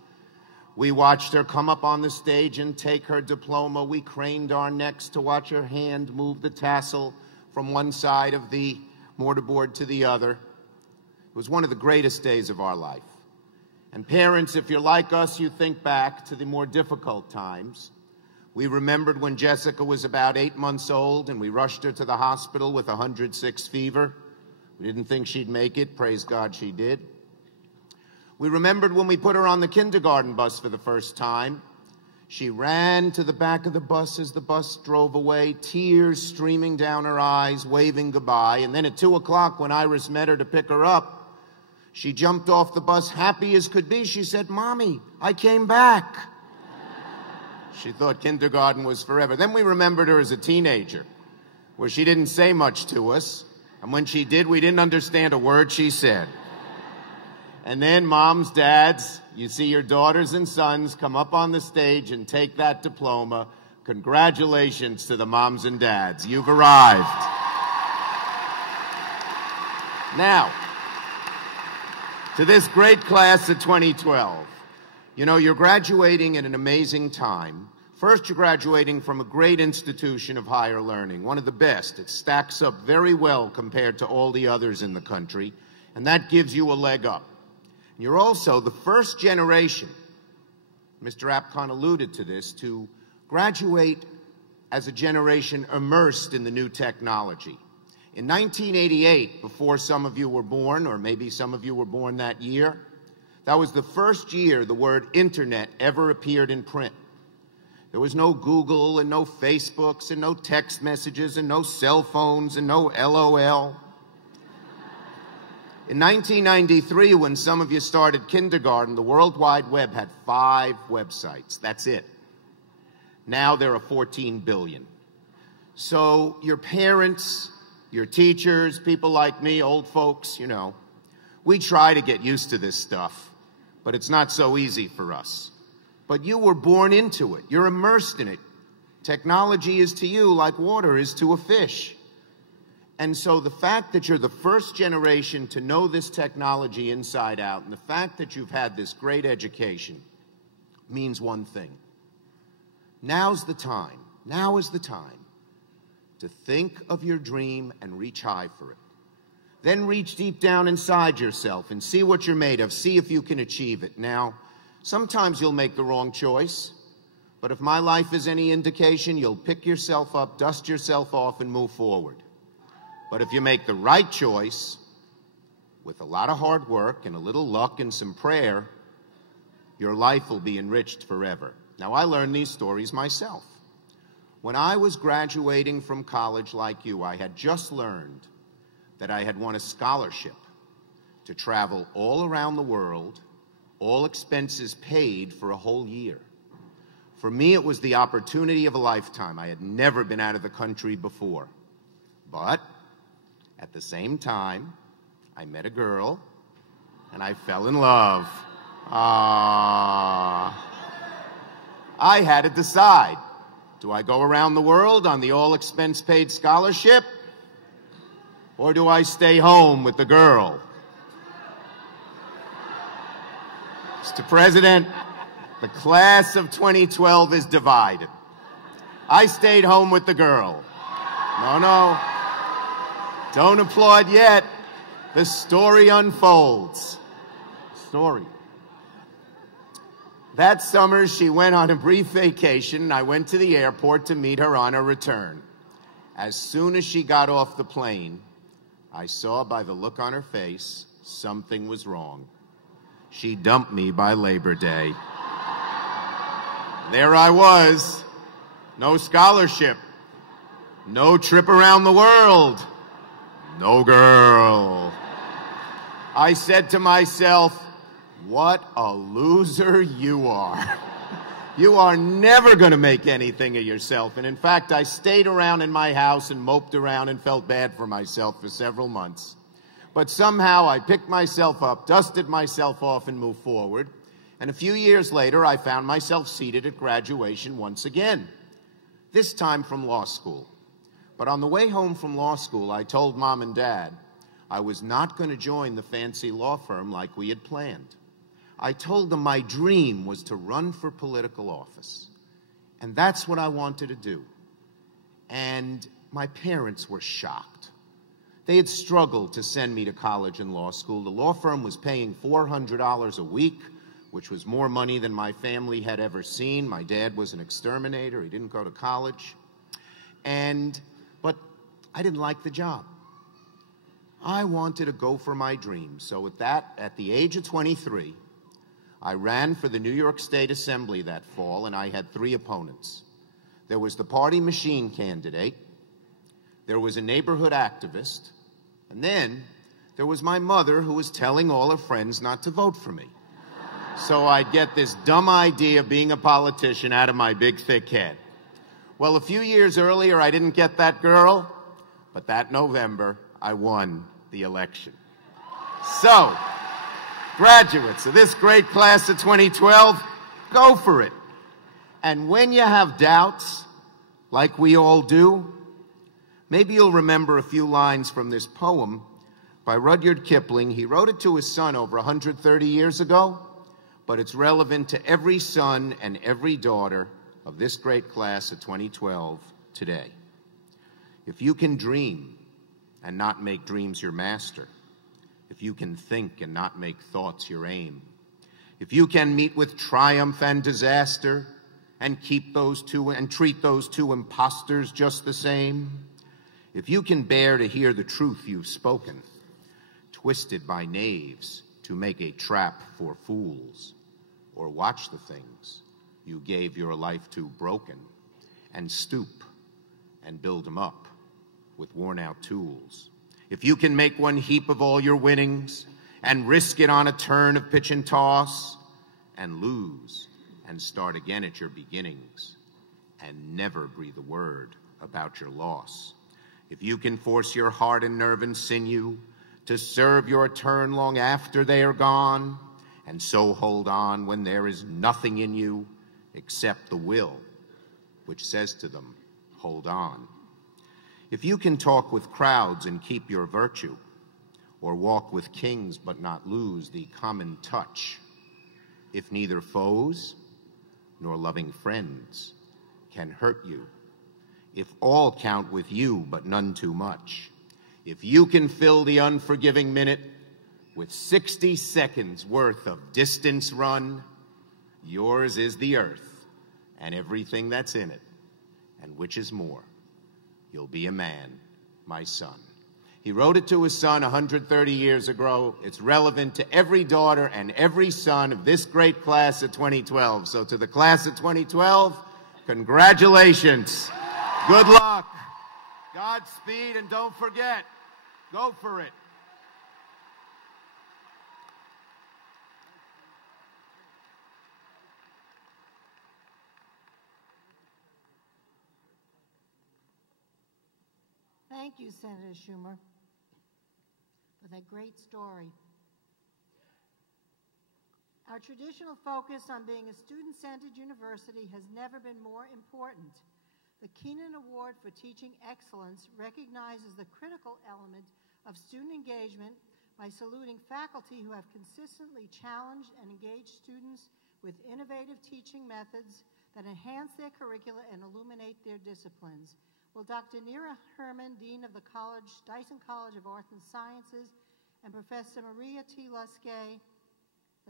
We watched her come up on the stage and take her diploma. We craned our necks to watch her hand move the tassel from one side of the mortarboard to the other. It was one of the greatest days of our life. And parents, if you're like us, you think back to the more difficult times. We remembered when Jessica was about 8 months old and we rushed her to the hospital with 106 fever. We didn't think she'd make it. Praise God she did. We remembered when we put her on the kindergarten bus for the first time. She ran to the back of the bus as the bus drove away, tears streaming down her eyes, waving goodbye. And then at 2 o'clock, when Iris met her to pick her up, she jumped off the bus, happy as could be. She said, "Mommy, I came back." She thought kindergarten was forever. Then we remembered her as a teenager, where she didn't say much to us. And when she did, we didn't understand a word she said. And then moms, dads, you see your daughters and sons come up on the stage and take that diploma. Congratulations to the moms and dads. You've arrived. Now, to this great class of 2012, you know, you're graduating at an amazing time. First, you're graduating from a great institution of higher learning, one of the best. It stacks up very well compared to all the others in the country, and that gives you a leg up. You're also the first generation, Mr. Apcon alluded to this, to graduate as a generation immersed in the new technology. In 1988, before some of you were born, or maybe some of you were born that year, that was the first year the word internet ever appeared in print. There was no Google and no Facebooks and no text messages and no cell phones and no LOL. In 1993, when some of you started kindergarten, the World Wide Web had 5 websites. That's it. Now there are 14 billion. So your parents, your teachers, people like me, old folks, you know, we try to get used to this stuff, but it's not so easy for us. But you were born into it. You're immersed in it. Technology is to you like water is to a fish. And so the fact that you're the first generation to know this technology inside out, and the fact that you've had this great education, means one thing. Now's the time. Now is the time to think of your dream and reach high for it. Then reach deep down inside yourself and see what you're made of. See if you can achieve it. Now, sometimes you'll make the wrong choice, but if my life is any indication, you'll pick yourself up, dust yourself off, and move forward. But if you make the right choice, with a lot of hard work and a little luck and some prayer, your life will be enriched forever. Now, I learned these stories myself. When I was graduating from college like you, I had just learned that I had won a scholarship to travel all around the world, all expenses paid for a whole year. For me, it was the opportunity of a lifetime. I had never been out of the country before. But at the same time, I met a girl, and I fell in love. I I had to decide. Do I go around the world on the all-expense-paid scholarship? Or do I stay home with the girl? Mr. President, the class of 2012 is divided. I stayed home with the girl. No. Don't applaud yet. The story unfolds. Story. That summer, she went on a brief vacation, and I went to the airport to meet her on her return. As soon as she got off the plane, I saw by the look on her face something was wrong. She dumped me by Labor Day. There I was. No scholarship. No trip around the world. No girl. I said to myself, what a loser you are. You are never going to make anything of yourself. And in fact, I stayed around in my house and moped around and felt bad for myself for several months. But somehow I picked myself up, dusted myself off, and moved forward. And a few years later, I found myself seated at graduation once again, this time from law school. But on the way home from law school, I told Mom and Dad I was not going to join the fancy law firm like we had planned. I told them my dream was to run for political office. And that's what I wanted to do. And my parents were shocked. They had struggled to send me to college and law school. The law firm was paying $400 a week, which was more money than my family had ever seen. My dad was an exterminator. He didn't go to college. But I didn't like the job. I wanted to go for my dream. So at the age of 23, I ran for the New York State Assembly that fall, and I had 3 opponents. There was the party machine candidate, there was a neighborhood activist, and then there was my mother, who was telling all her friends not to vote for me. So I'd get this dumb idea of being a politician out of my big, thick head. Well, a few years earlier, I didn't get that girl, but that November, I won the election. So, graduates of this great class of 2012, go for it. And when you have doubts, like we all do, maybe you'll remember a few lines from this poem by Rudyard Kipling. He wrote it to his son over 130 years ago, but it's relevant to every son and every daughter of this great class of 2012 today. If you can dream and not make dreams your master, if you can think and not make thoughts your aim, if you can meet with triumph and disaster and treat those two impostors just the same, if you can bear to hear the truth you've spoken, twisted by knaves to make a trap for fools, or watch the things you gave your life to broken and stoop and build them up with worn-out tools, if you can make one heap of all your winnings and risk it on a turn of pitch and toss and lose and start again at your beginnings and never breathe a word about your loss, if you can force your heart and nerve and sinew to serve your turn long after they are gone, and so hold on when there is nothing in you except the will which says to them, hold on. If you can talk with crowds and keep your virtue, or walk with kings but not lose the common touch, if neither foes nor loving friends can hurt you, if all count with you but none too much, if you can fill the unforgiving minute with 60 seconds worth of distance run, yours is the earth and everything that's in it, and which is more, you'll be a man, my son. He wrote it to his son 130 years ago. It's relevant to every daughter and every son of this great class of 2012. So to the class of 2012, congratulations. Good luck. Godspeed, and don't forget, go for it. Thank you, Senator Schumer, for that great story. Our traditional focus on being a student-centered university has never been more important. The Keenan Award for Teaching Excellence recognizes the critical element of student engagement by saluting faculty who have consistently challenged and engaged students with innovative teaching methods that enhance their curricula and illuminate their disciplines. Will Dr. Nira Herman, Dean of the Dyson College of Arts and Sciences, and Professor Maria T. Luskay,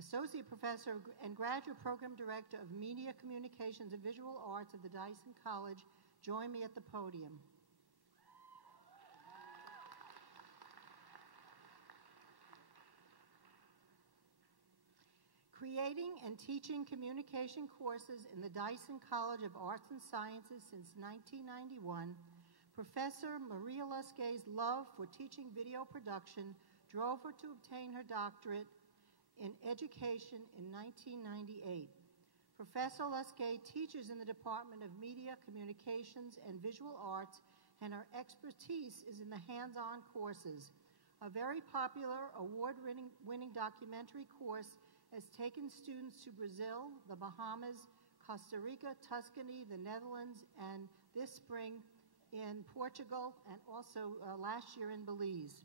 Associate Professor and Graduate Program Director of Media, Communications, and Visual Arts of the Dyson College, join me at the podium. Creating and teaching communication courses in the Dyson College of Arts and Sciences since 1991, Professor Maria Luskay's love for teaching video production drove her to obtain her doctorate in education in 1998. Professor Luskay teaches in the Department of Media, Communications, and Visual Arts, and her expertise is in the hands-on courses. A very popular, award-winning documentary course has taken students to Brazil, the Bahamas, Costa Rica, Tuscany, the Netherlands, and this spring in Portugal, and also last year in Belize.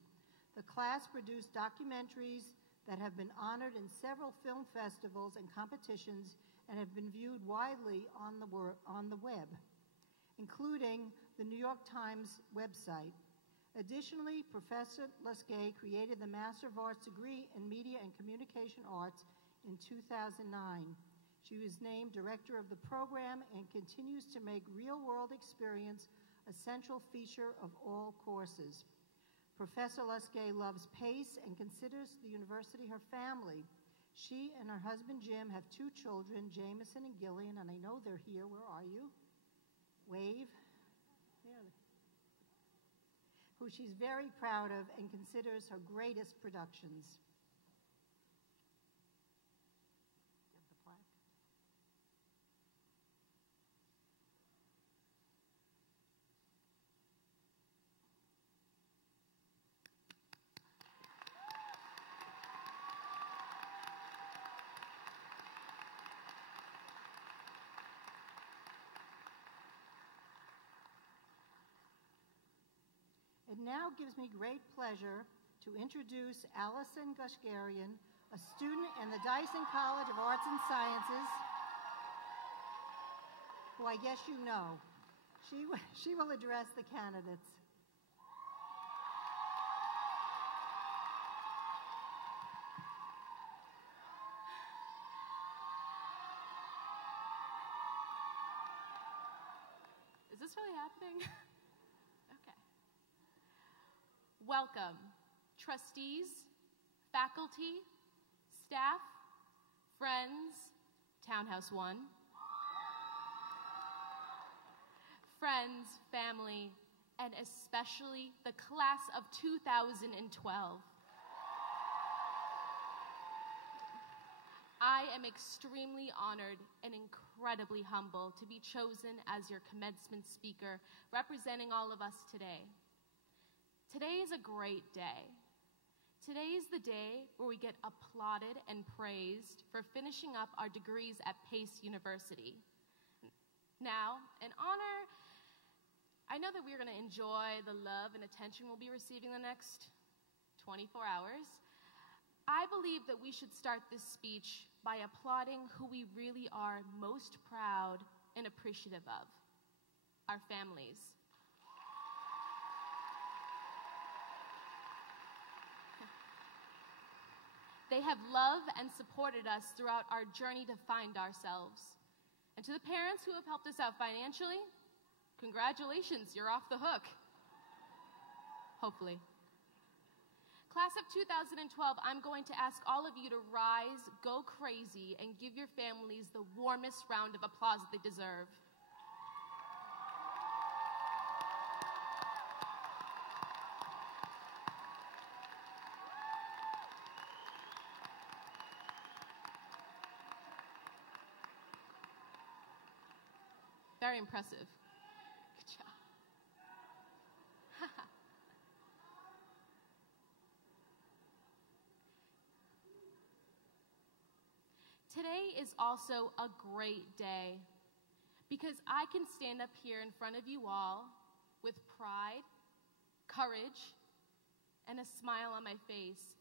The class produced documentaries that have been honored in several film festivals and competitions and have been viewed widely on the web, including the New York Times website. Additionally, Professor Luskay created the Master of Arts degree in Media and Communication Arts in 2009. She was named director of the program and continues to make real-world experience a central feature of all courses. Professor Luskay loves pace and considers the university her family. She and her husband Jim have 2 children, Jameson and Gillian, and I know they're here. Where are you? Wave. There. Who she's very proud of and considers her greatest productions. Get the plaque. It now gives me great pleasure to introduce Allison Gushgarian, a student in the Dyson College of Arts and Sciences, who I guess you know. She will address the candidates. Is this really happening? Okay. Welcome, trustees, faculty, staff, friends, Townhouse 1, friends, family, and especially the class of 2012. I am extremely honored and incredibly humbled to be chosen as your commencement speaker, representing all of us today. Today is a great day. Today is the day where we get applauded and praised for finishing up our degrees at Pace University. Now, in honor, I know that we're going to enjoy the love and attention we'll be receiving the next 24 hours. I believe that we should start this speech by applauding who we really are most proud and appreciative of, our families. They have loved and supported us throughout our journey to find ourselves. And to the parents who have helped us out financially, congratulations, you're off the hook. Hopefully. Class of 2012, I'm going to ask all of you to rise, go crazy, and give your families the warmest round of applause that they deserve. Very impressive. Good job. Today is also a great day because I can stand up here in front of you all with pride, courage, and a smile on my face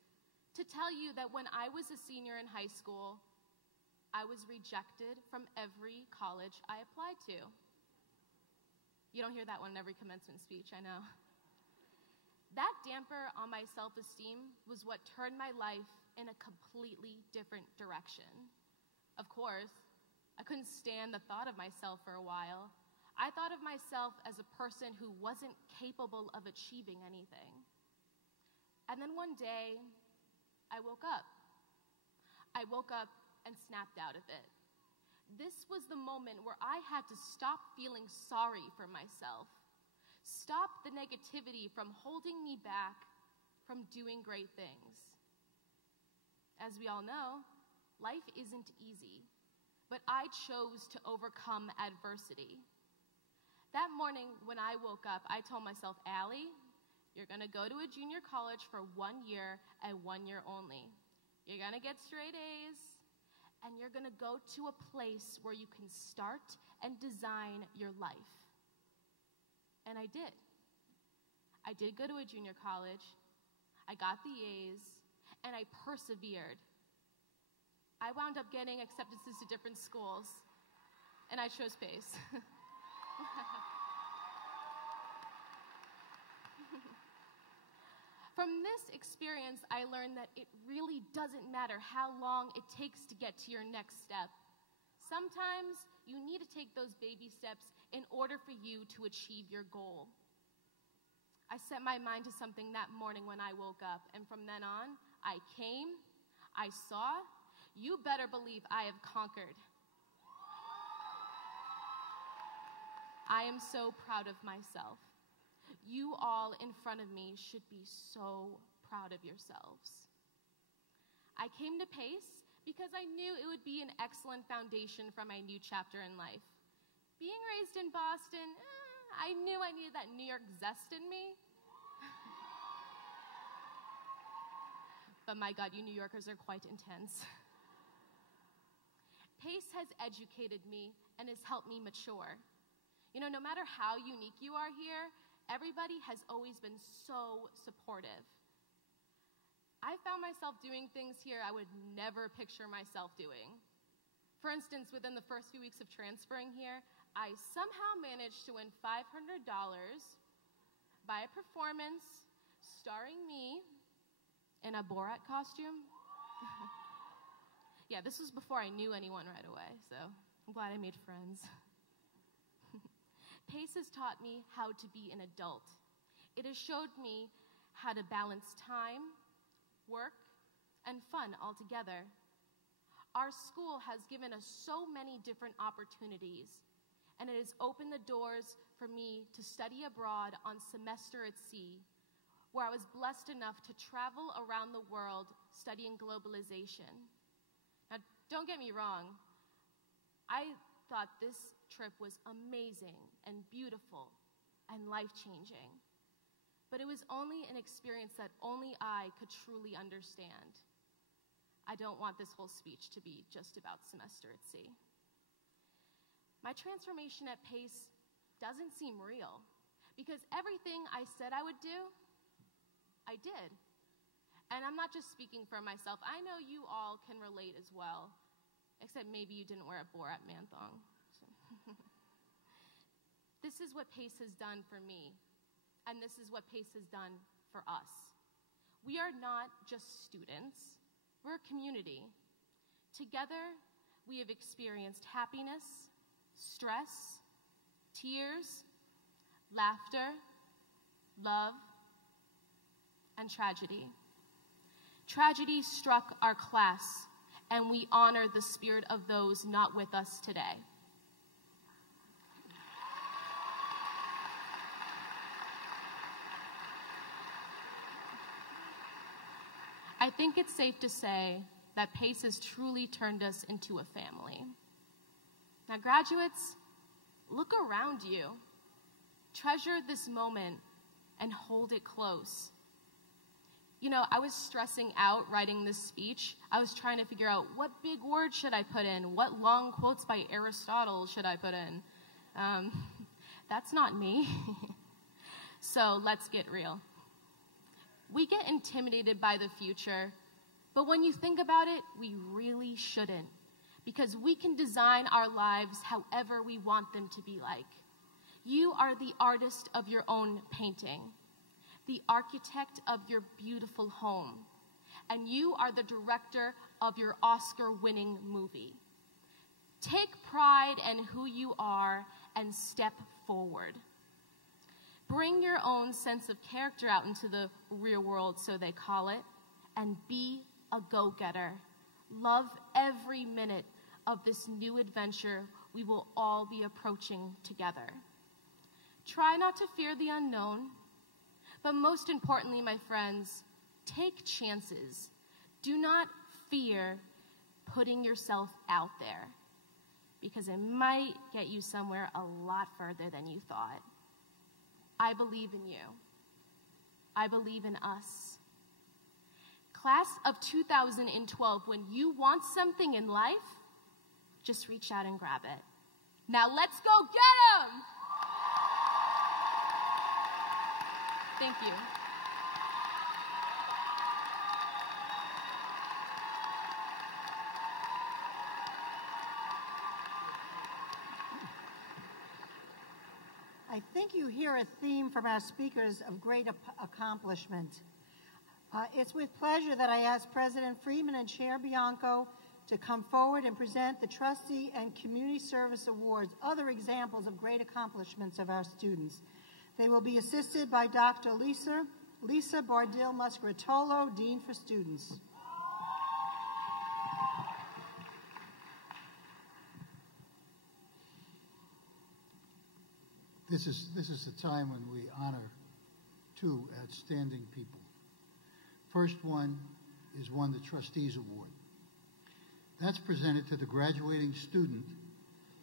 to tell you that when I was a senior in high school, I was rejected from every college I applied to. You don't hear that one in every commencement speech, I know. That damper on my self-esteem was what turned my life in a completely different direction. Of course, I couldn't stand the thought of myself for a while. I thought of myself as a person who wasn't capable of achieving anything. And then one day, I woke up. I woke up and snapped out of it. This was the moment where I had to stop feeling sorry for myself. Stop the negativity from holding me back from doing great things. As we all know, life isn't easy, but I chose to overcome adversity. That morning when I woke up, I told myself, Allie, you're gonna go to a junior college for 1 year and 1 year only. You're gonna get straight A's, and you're gonna go to a place where you can start and design your life. And I did. I did go to a junior college, I got the A's, and I persevered. I wound up getting acceptances to different schools, and I chose Pace. From this experience, I learned that it really doesn't matter how long it takes to get to your next step. Sometimes you need to take those baby steps in order for you to achieve your goal. I set my mind to something that morning when I woke up, and from then on, I came, I saw, you better believe I have conquered. I am so proud of myself. You all in front of me should be so proud of yourselves. I came to Pace because I knew it would be an excellent foundation for my new chapter in life. Being raised in Boston, I knew I needed that New York zest in me. But my God, you New Yorkers are quite intense. Pace has educated me and has helped me mature. You know, no matter how unique you are here, everybody has always been so supportive. I found myself doing things here I would never picture myself doing. For instance, within the first few weeks of transferring here, I somehow managed to win $500 by a performance starring me in a Borat costume. Yeah, this was before I knew anyone right away, so I'm glad I made friends. Pace has taught me how to be an adult. It has showed me how to balance time, work, and fun all together. Our school has given us so many different opportunities, and it has opened the doors for me to study abroad on semester at sea, where I was blessed enough to travel around the world studying globalization. Now, don't get me wrong, I thought this trip was amazing and beautiful and life-changing. But it was only an experience that only I could truly understand. I don't want this whole speech to be just about semester at sea. My transformation at Pace doesn't seem real because everything I said I would do, I did. And I'm not just speaking for myself. I know you all can relate as well, except maybe you didn't wear a Borat man-thong. This is what Pace has done for me, and this is what Pace has done for us. We are not just students, we're a community. Together, we have experienced happiness, stress, tears, laughter, love, and tragedy. Tragedy struck our class, and we honor the spirit of those not with us today. I think it's safe to say that Pace has truly turned us into a family. Now, graduates, look around you. Treasure this moment and hold it close. You know, I was stressing out writing this speech. I was trying to figure out what big words should I put in, what long quotes by Aristotle should I put in. That's not me. So let's get real. We get intimidated by the future, but when you think about it, we really shouldn't, because we can design our lives however we want them to be like. You are the artist of your own painting, the architect of your beautiful home, and you are the director of your Oscar-winning movie. Take pride in who you are and step forward. Bring your own sense of character out into the real world, so they call it, and be a go-getter. Love every minute of this new adventure we will all be approaching together. Try not to fear the unknown, but most importantly, my friends, take chances. Do not fear putting yourself out there, because it might get you somewhere a lot further than you thought. I believe in you. I believe in us. Class of 2012, when you want something in life, just reach out and grab it. Now let's go get 'em! Thank you. I think you hear a theme from our speakers of great accomplishment. It's with pleasure that I ask President Friedman and Chair Bianco to come forward and present the Trustee and Community Service Awards, other examples of great accomplishments of our students. They will be assisted by Dr. Lisa Bardil-Muscaritolo, Dean for Students. This is the time when we honor two outstanding people. First one is the Trustees Award. That's presented to the graduating student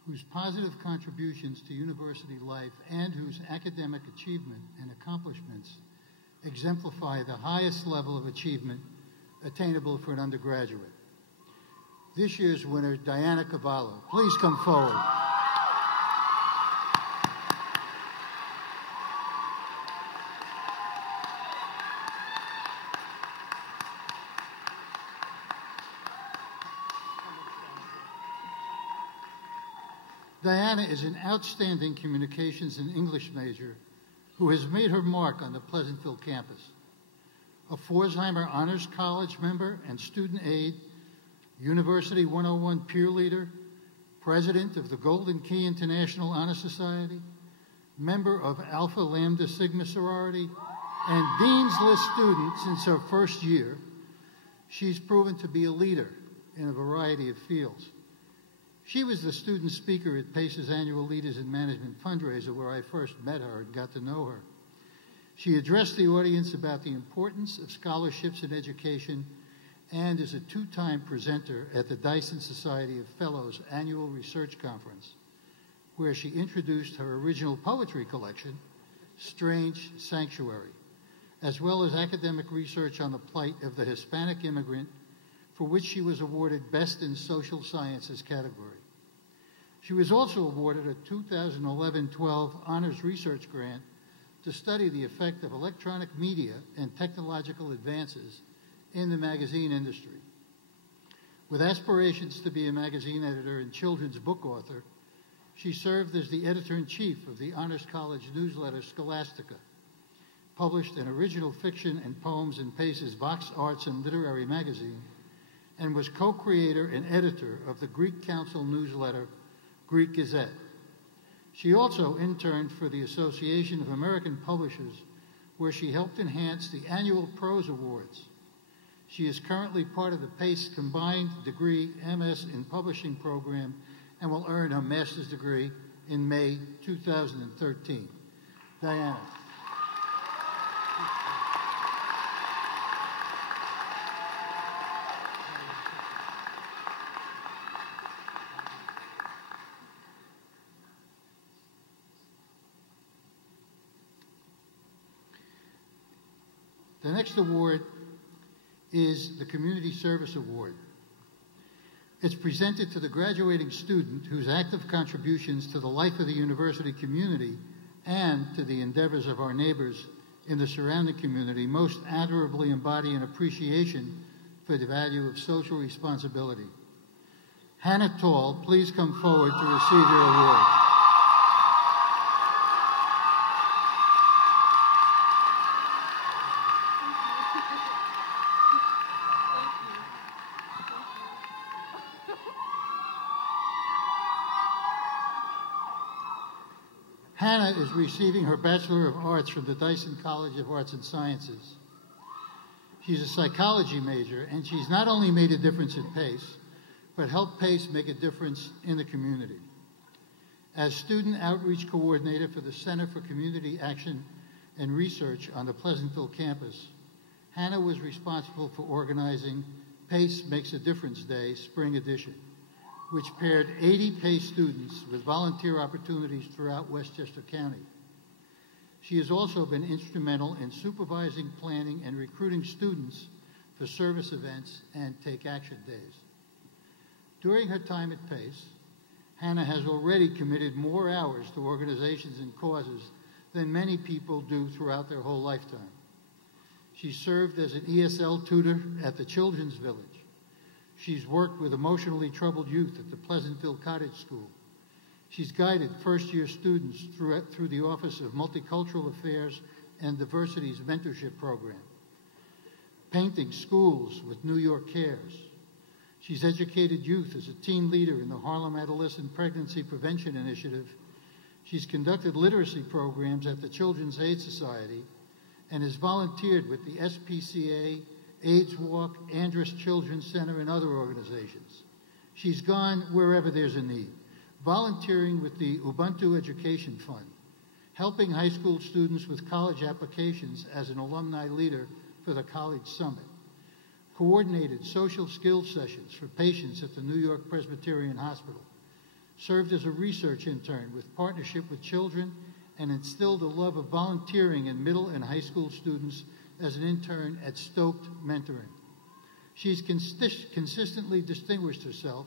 whose positive contributions to university life and whose academic achievement and accomplishments exemplify the highest level of achievement attainable for an undergraduate. This year's winner, Diana Cavallo. Please come forward. Diana is an outstanding communications and English major who has made her mark on the Pleasantville campus. A Pforzheimer Honors College member and student aide, University 101 peer leader, president of the Golden Key International Honor Society, member of Alpha Lambda Sigma sorority, and Dean's List student since her first year, she's proven to be a leader in a variety of fields. She was the student speaker at PACE's annual Leaders in Management fundraiser, where I first met her and got to know her. She addressed the audience about the importance of scholarships in education and is a two-time presenter at the Dyson Society of Fellows annual research conference, where she introduced her original poetry collection, Strange Sanctuary, as well as academic research on the plight of the Hispanic immigrant, for which she was awarded Best in Social Sciences category. She was also awarded a 2011-12 Honors Research Grant to study the effect of electronic media and technological advances in the magazine industry. With aspirations to be a magazine editor and children's book author, she served as the editor-in-chief of the Honors College newsletter Scholastica, published an original fiction and poems in PACE's Vox Arts and Literary magazine, and was co-creator and editor of the Greek Council newsletter, Greek Gazette. She also interned for the Association of American Publishers, where she helped enhance the annual Prose Awards. She is currently part of the PACE Combined Degree MS in Publishing program and will earn her master's degree in May 2013. Diana. The next award is the Community Service Award. It's presented to the graduating student whose active contributions to the life of the university community and to the endeavors of our neighbors in the surrounding community most admirably embody an appreciation for the value of social responsibility. Hannah Tall, please come forward to receive your award. Hannah is receiving her Bachelor of Arts from the Dyson College of Arts and Sciences. She's a psychology major, and she's not only made a difference at PACE, but helped PACE make a difference in the community. As Student Outreach Coordinator for the Center for Community Action and Research on the Pleasantville campus, Hannah was responsible for organizing PACE Makes a Difference Day Spring Edition, which paired 80 PACE students with volunteer opportunities throughout Westchester County. She has also been instrumental in supervising, planning, and recruiting students for service events and Take Action Days. During her time at PACE, Hannah has already committed more hours to organizations and causes than many people do throughout their whole lifetime. She served as an ESL tutor at the Children's Village. She's worked with emotionally troubled youth at the Pleasantville Cottage School. She's guided first-year students through the Office of Multicultural Affairs and Diversity's mentorship program, painting schools with New York Cares. She's educated youth as a team leader in the Harlem Adolescent Pregnancy Prevention Initiative. She's conducted literacy programs at the Children's Aid Society and has volunteered with the SPCA, AIDS Walk, Andrus Children's Center, and other organizations. She's gone wherever there's a need, volunteering with the Ubuntu Education Fund, helping high school students with college applications as an alumni leader for the College Summit, coordinated social skills sessions for patients at the New York Presbyterian Hospital, served as a research intern with Partnership with Children, and instilled a love of volunteering in middle and high school students as an intern at Stoked Mentoring. She's consistently distinguished herself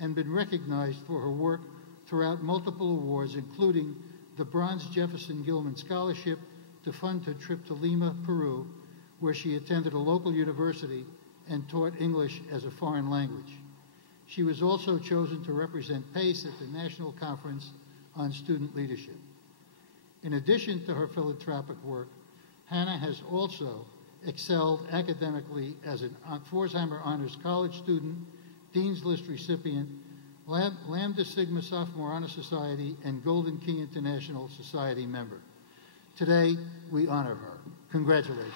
and been recognized for her work throughout multiple awards, including the Bronze Jefferson Gilman Scholarship to fund her trip to Lima, Peru, where she attended a local university and taught English as a foreign language. She was also chosen to represent PACE at the National Conference on Student Leadership. In addition to her philanthropic work, Hannah has also excelled academically as a Pforzheimer Honors College student, Dean's List recipient, Lambda Sigma Sophomore Honor Society, and Golden Key International Society member. Today, we honor her. Congratulations.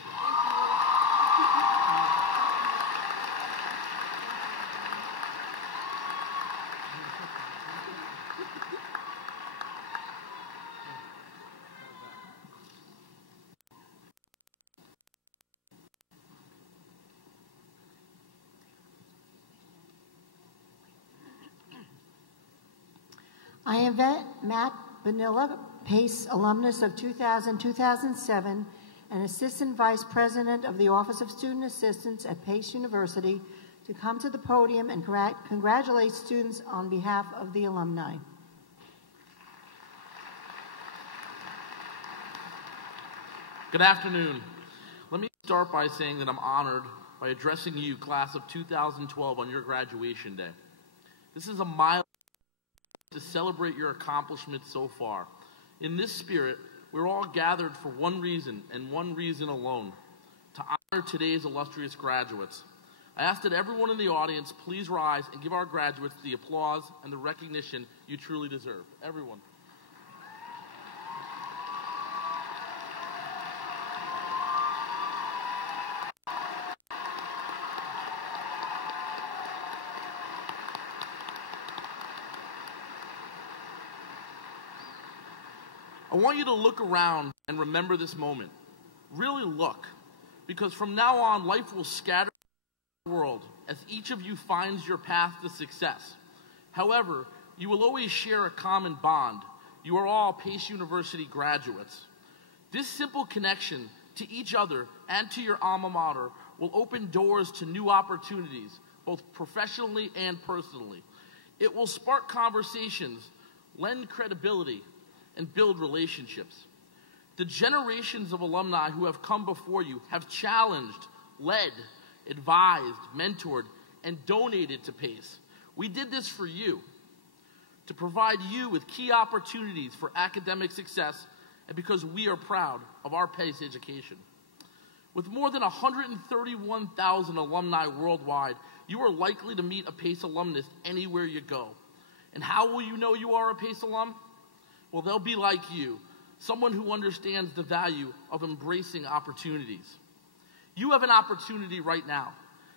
I invite Matt Vanilla, PACE alumnus of 2000-2007 and Assistant Vice President of the Office of Student Assistance at PACE University, to come to the podium and congratulate students on behalf of the alumni. Good afternoon. Let me start by saying that I'm honored by addressing you, class of 2012, on your graduation day. This is a milestone to celebrate your accomplishments so far. In this spirit, we're all gathered for one reason and one reason alone: to honor today's illustrious graduates. I ask that everyone in the audience please rise and give our graduates the applause and the recognition you truly deserve. Everyone. I want you to look around and remember this moment. Really look, because from now on, life will scatter the world as each of you finds your path to success. However, you will always share a common bond. You are all PACE University graduates. This simple connection to each other and to your alma mater will open doors to new opportunities, both professionally and personally. It will spark conversations, lend credibility, and build relationships. The generations of alumni who have come before you have challenged, led, advised, mentored, and donated to PACE. We did this for you, to provide you with key opportunities for academic success, and because we are proud of our PACE education. With more than 131,000 alumni worldwide, you are likely to meet a PACE alumnus anywhere you go. And how will you know you are a PACE alum? Well, they'll be like you, someone who understands the value of embracing opportunities. You have an opportunity right now,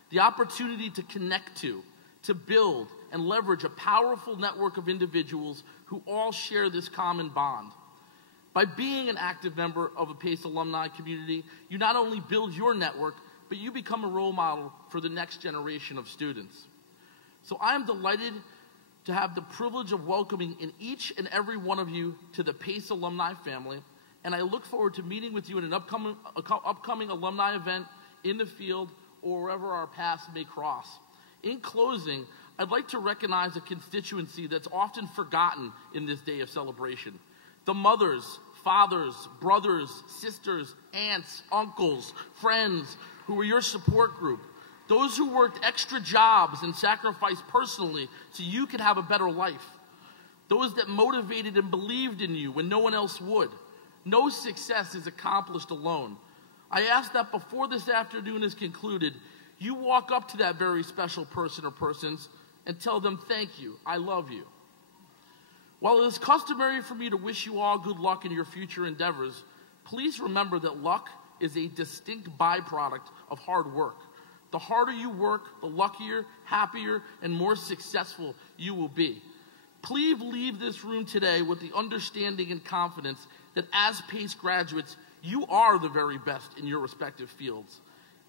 the opportunity to connect to build and leverage a powerful network of individuals who all share this common bond. By being an active member of a PACE alumni community, you not only build your network, but you become a role model for the next generation of students. So I am delighted to have the privilege of welcoming in each and every one of you to the PACE alumni family, and I look forward to meeting with you in an upcoming alumni event in the field or wherever our paths may cross. In closing, I'd like to recognize a constituency that's often forgotten in this day of celebration. The mothers, fathers, brothers, sisters, aunts, uncles, friends who were your support group. Those who worked extra jobs and sacrificed personally so you could have a better life. Those that motivated and believed in you when no one else would. No success is accomplished alone. I ask that before this afternoon is concluded, you walk up to that very special person or persons and tell them, thank you, I love you. While it is customary for me to wish you all good luck in your future endeavors, please remember that luck is a distinct byproduct of hard work. The harder you work, the luckier, happier, and more successful you will be. Please leave this room today with the understanding and confidence that as PACE graduates, you are the very best in your respective fields.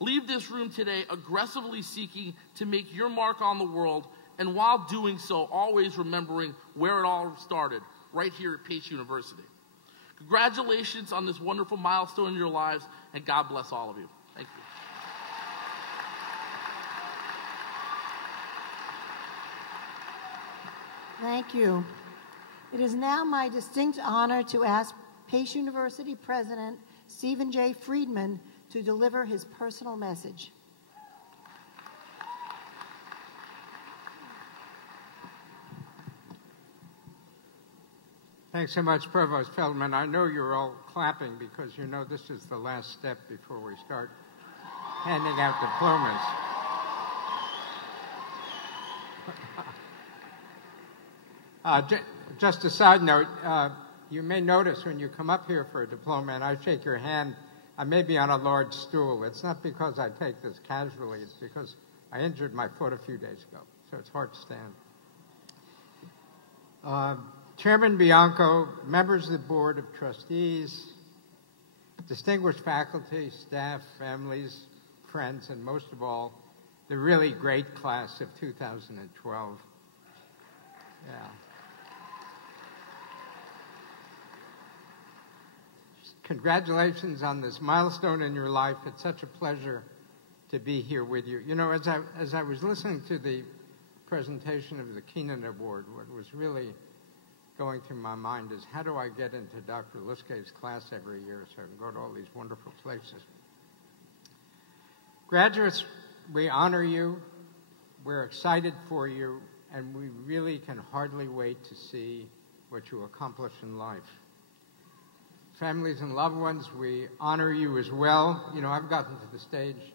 Leave this room today aggressively seeking to make your mark on the world, and while doing so, always remembering where it all started, right here at PACE University. Congratulations on this wonderful milestone in your lives, and God bless all of you. Thank you. Thank you. It is now my distinct honor to ask PACE University President Stephen J. Friedman to deliver his personal message. Thanks so much, Provost Feldman. I know you're all clapping because you know this is the last step before we start handing out diplomas. Just a side note, you may notice when you come up here for a diploma and I shake your hand, I may be on a large stool. It's not because I take this casually, it's because I injured my foot a few days ago, so it's hard to stand. Chairman Bianco, members of the Board of Trustees, distinguished faculty, staff, families, friends, and most of all, the really great class of 2012. Yeah. Congratulations on this milestone in your life. It's such a pleasure to be here with you. You know, as I was listening to the presentation of the Keenan Award, what was really going through my mind is how do I get into Dr. Liskay's class every year so I can go to all these wonderful places. Graduates, we honor you, we're excited for you, and we really can hardly wait to see what you accomplish in life. Families and loved ones, we honor you as well. You know, I've gotten to the stage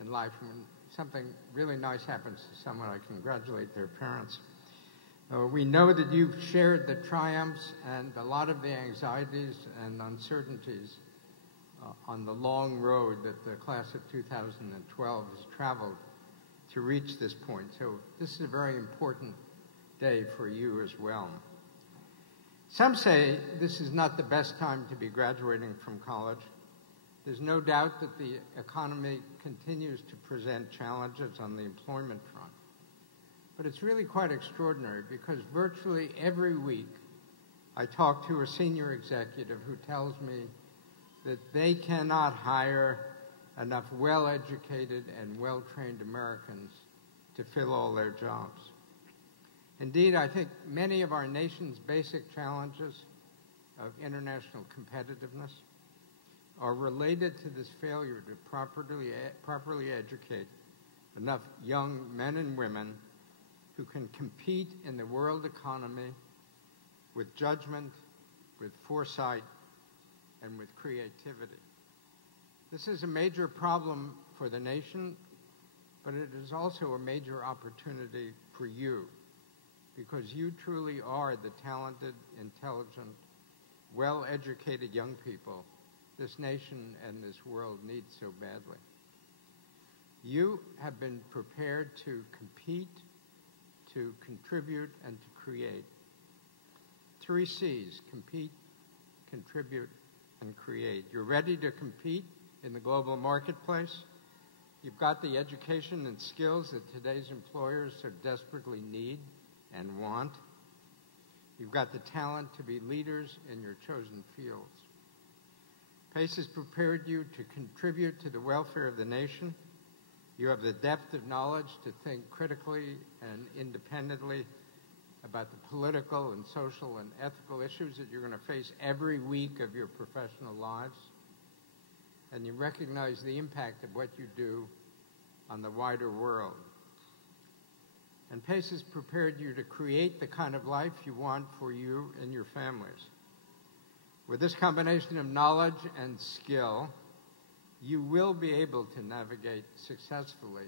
in life when something really nice happens to someone, I congratulate their parents. We know that you've shared the triumphs and a lot of the anxieties and uncertainties on the long road that the class of 2012 has traveled to reach this point. So this is a very important day for you as well. Some say this is not the best time to be graduating from college. There's no doubt that the economy continues to present challenges on the employment front. But it's really quite extraordinary because virtually every week I talk to a senior executive who tells me that they cannot hire enough well-educated and well-trained Americans to fill all their jobs. Indeed, I think many of our nation's basic challenges of international competitiveness are related to this failure to properly educate enough young men and women who can compete in the world economy with judgment, with foresight, and with creativity. This is a major problem for the nation, but it is also a major opportunity for you, because you truly are the talented, intelligent, well-educated young people this nation and this world need so badly. You have been prepared to compete, to contribute, and to create. 3 C's: compete, contribute, and create. You're ready to compete in the global marketplace. You've got the education and skills that today's employers so desperately need and want. You've got the talent to be leaders in your chosen fields. PACE has prepared you to contribute to the welfare of the nation. You have the depth of knowledge to think critically and independently about the political and social and ethical issues that you're going to face every week of your professional lives. And you recognize the impact of what you do on the wider world. And PACE has prepared you to create the kind of life you want for you and your families. With this combination of knowledge and skill, you will be able to navigate successfully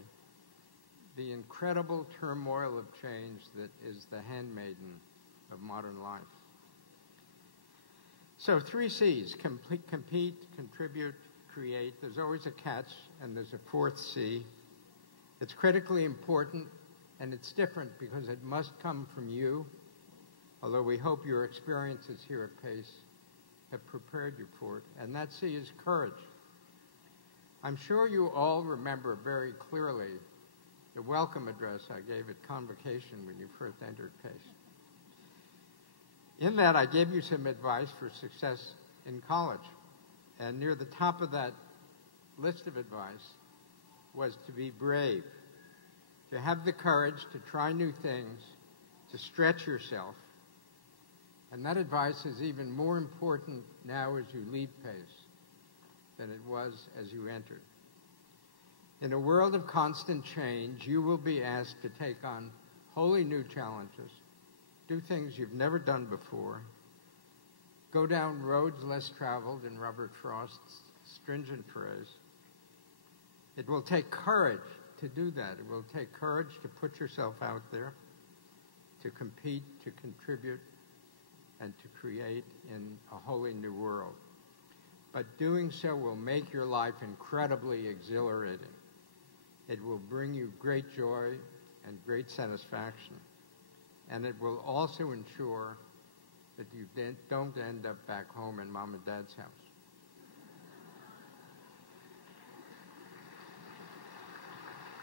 the incredible turmoil of change that is the handmaiden of modern life. So 3 C's: compete, contribute, create. There's always a catch, and there's a 4th C. It's critically important, and it's different because it must come from you, although we hope your experiences here at PACE have prepared you for it, and that C is courage. I'm sure you all remember very clearly the welcome address I gave at convocation when you first entered PACE. In that, I gave you some advice for success in college, and near the top of that list of advice was to be brave, to have the courage to try new things, to stretch yourself. And that advice is even more important now as you leave PACE than it was as you entered. In a world of constant change, you will be asked to take on wholly new challenges, do things you've never done before, go down roads less traveled, in Robert Frost's stringent phrase. It will take courage to do that. It will take courage to put yourself out there, to compete, to contribute, and to create in a wholly new world. But doing so will make your life incredibly exhilarating. It will bring you great joy and great satisfaction. And it will also ensure that you don't end up back home in Mom and Dad's house.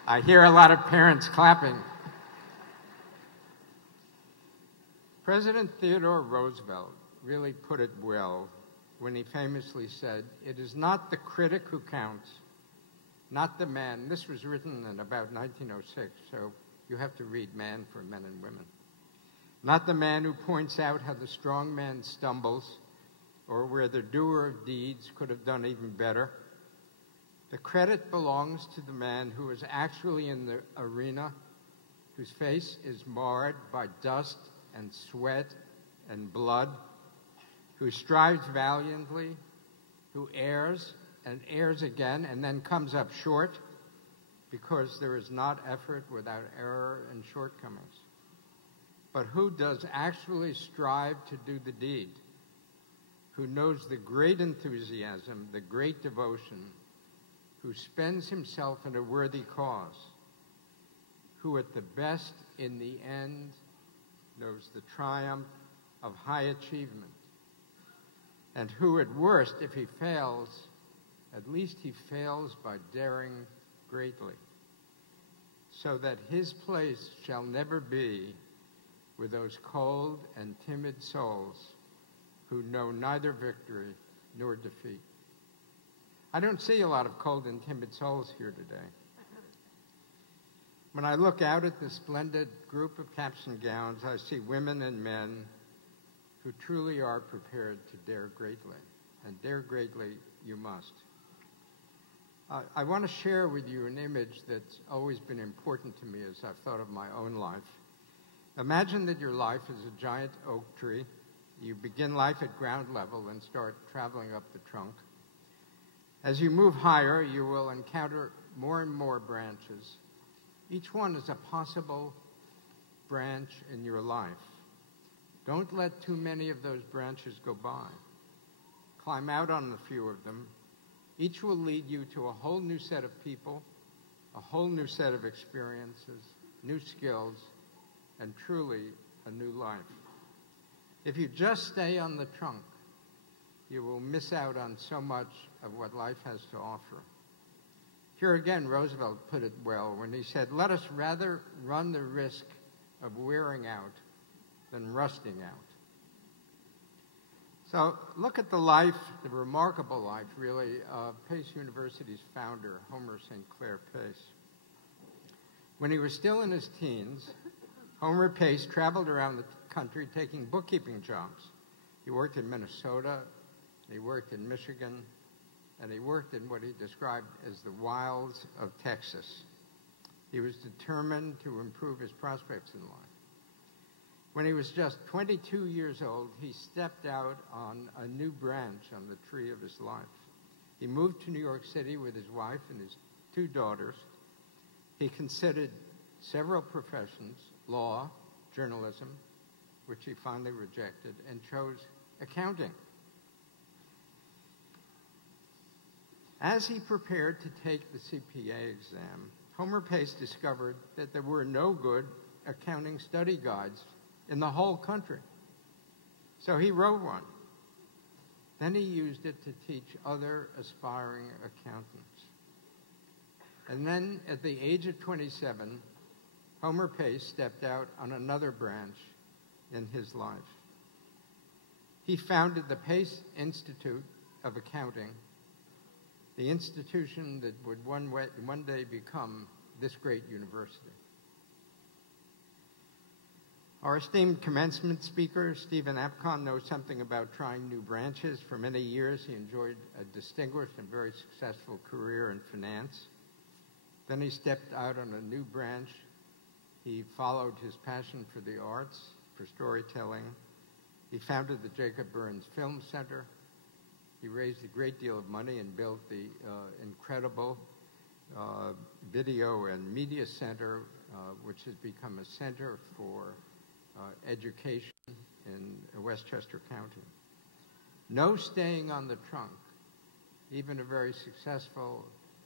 I hear a lot of parents clapping. President Theodore Roosevelt really put it well when he famously said, "It is not the critic who counts, not the man." This was written in about 1906, so you have to read Man for Men and Women. "Not the man who points out how the strong man stumbles or where the doer of deeds could have done even better. The credit belongs to the man who is actually in the arena, whose face is marred by dust and sweat and blood, who strives valiantly, who errs and errs again and then comes up short, because there is not effort without error and shortcomings, but who does actually strive to do the deed, who knows the great enthusiasm, the great devotion, who spends himself in a worthy cause, who at the best in the end knows the triumph of high achievement, and who at worst, if he fails, at least he fails by daring greatly, so that his place shall never be with those cold and timid souls who know neither victory nor defeat." I don't see a lot of cold and timid souls here today. When I look out at this splendid group of caps and gowns, I see women and men who truly are prepared to dare greatly, and dare greatly you must. I want to share with you an image that's always been important to me as I've thought of my own life. Imagine that your life is a giant oak tree. You begin life at ground level and start traveling up the trunk. As you move higher, you will encounter more and more branches. Each one is a possible branch in your life. Don't let too many of those branches go by. Climb out on a few of them. Each will lead you to a whole new set of people, a whole new set of experiences, new skills, and truly a new life. If you just stay on the trunk, you will miss out on so much of what life has to offer. Here again, Roosevelt put it well when he said, "Let us rather run the risk of wearing out than rusting out." So look at the life, the remarkable life, really, of Pace University's founder, Homer St. Clair Pace. When he was still in his teens, Homer Pace traveled around the country taking bookkeeping jobs. He worked in Minnesota, he worked in Michigan, and he worked in what he described as the wilds of Texas. He was determined to improve his prospects in life. When he was just 22 years old, he stepped out on a new branch on the tree of his life. He moved to New York City with his wife and his 2 daughters. He considered several professions, law, journalism, which he finally rejected, and chose accounting. As he prepared to take the CPA exam, Homer Pace discovered that there were no good accounting study guides in the whole country. So he wrote one. Then he used it to teach other aspiring accountants. And then at the age of 27, Homer Pace stepped out on another branch in his life. He founded the Pace Institute of Accounting, the institution that would one day become this great university. Our esteemed commencement speaker, Stephen Apkon, knows something about trying new branches. For many years, he enjoyed a distinguished and very successful career in finance. Then he stepped out on a new branch. He followed his passion for the arts, for storytelling. He founded the Jacob Burns Film Center. He raised a great deal of money and built the incredible Video and Media Center, which has become a center for education in Westchester County. No staying on the trunk, even a very successful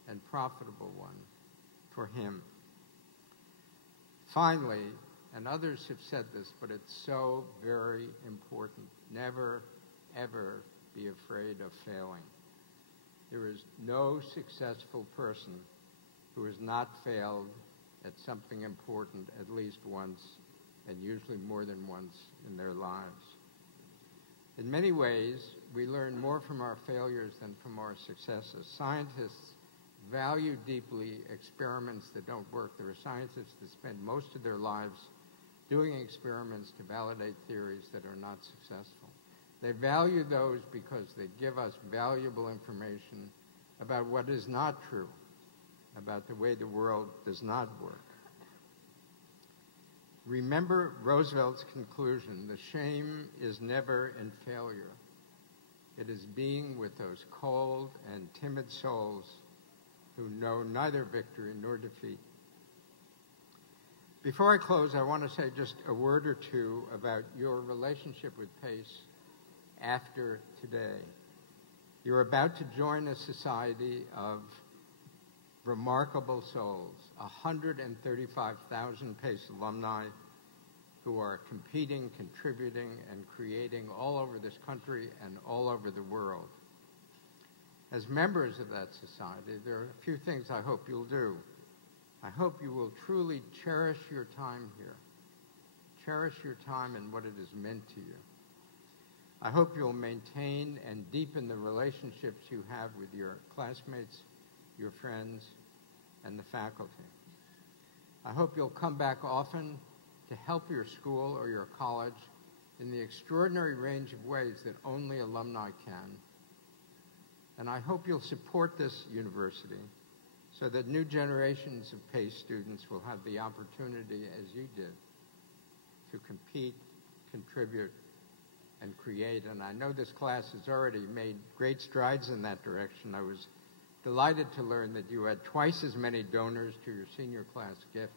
and profitable one for him. Finally, and others have said this, but it's so very important, never, ever be afraid of failing. There is no successful person who has not failed at something important at least once, and usually more than once in their lives. In many ways, we learn more from our failures than from our successes. Scientists value deeply experiments that don't work. There are scientists that spend most of their lives doing experiments to validate theories that are not successful. They value those because they give us valuable information about what is not true, about the way the world does not work. Remember Roosevelt's conclusion: the shame is never in failure. It is being with those cold and timid souls who know neither victory nor defeat. Before I close, I want to say just a word or two about your relationship with Pace after today. You're about to join a society of remarkable souls, 135,000 Pace alumni who are competing, contributing, and creating all over this country and all over the world. As members of that society, there are a few things I hope you'll do. I hope you will truly cherish your time here. Cherish your time and what it has meant to you. I hope you'll maintain and deepen the relationships you have with your classmates, your friends, and the faculty. I hope you'll come back often to help your school or your college in the extraordinary range of ways that only alumni can. And I hope you'll support this university so that new generations of PACE students will have the opportunity, as you did, to compete, contribute, and create. And I know this class has already made great strides in that direction. I was delighted to learn that you had twice as many donors to your senior class gift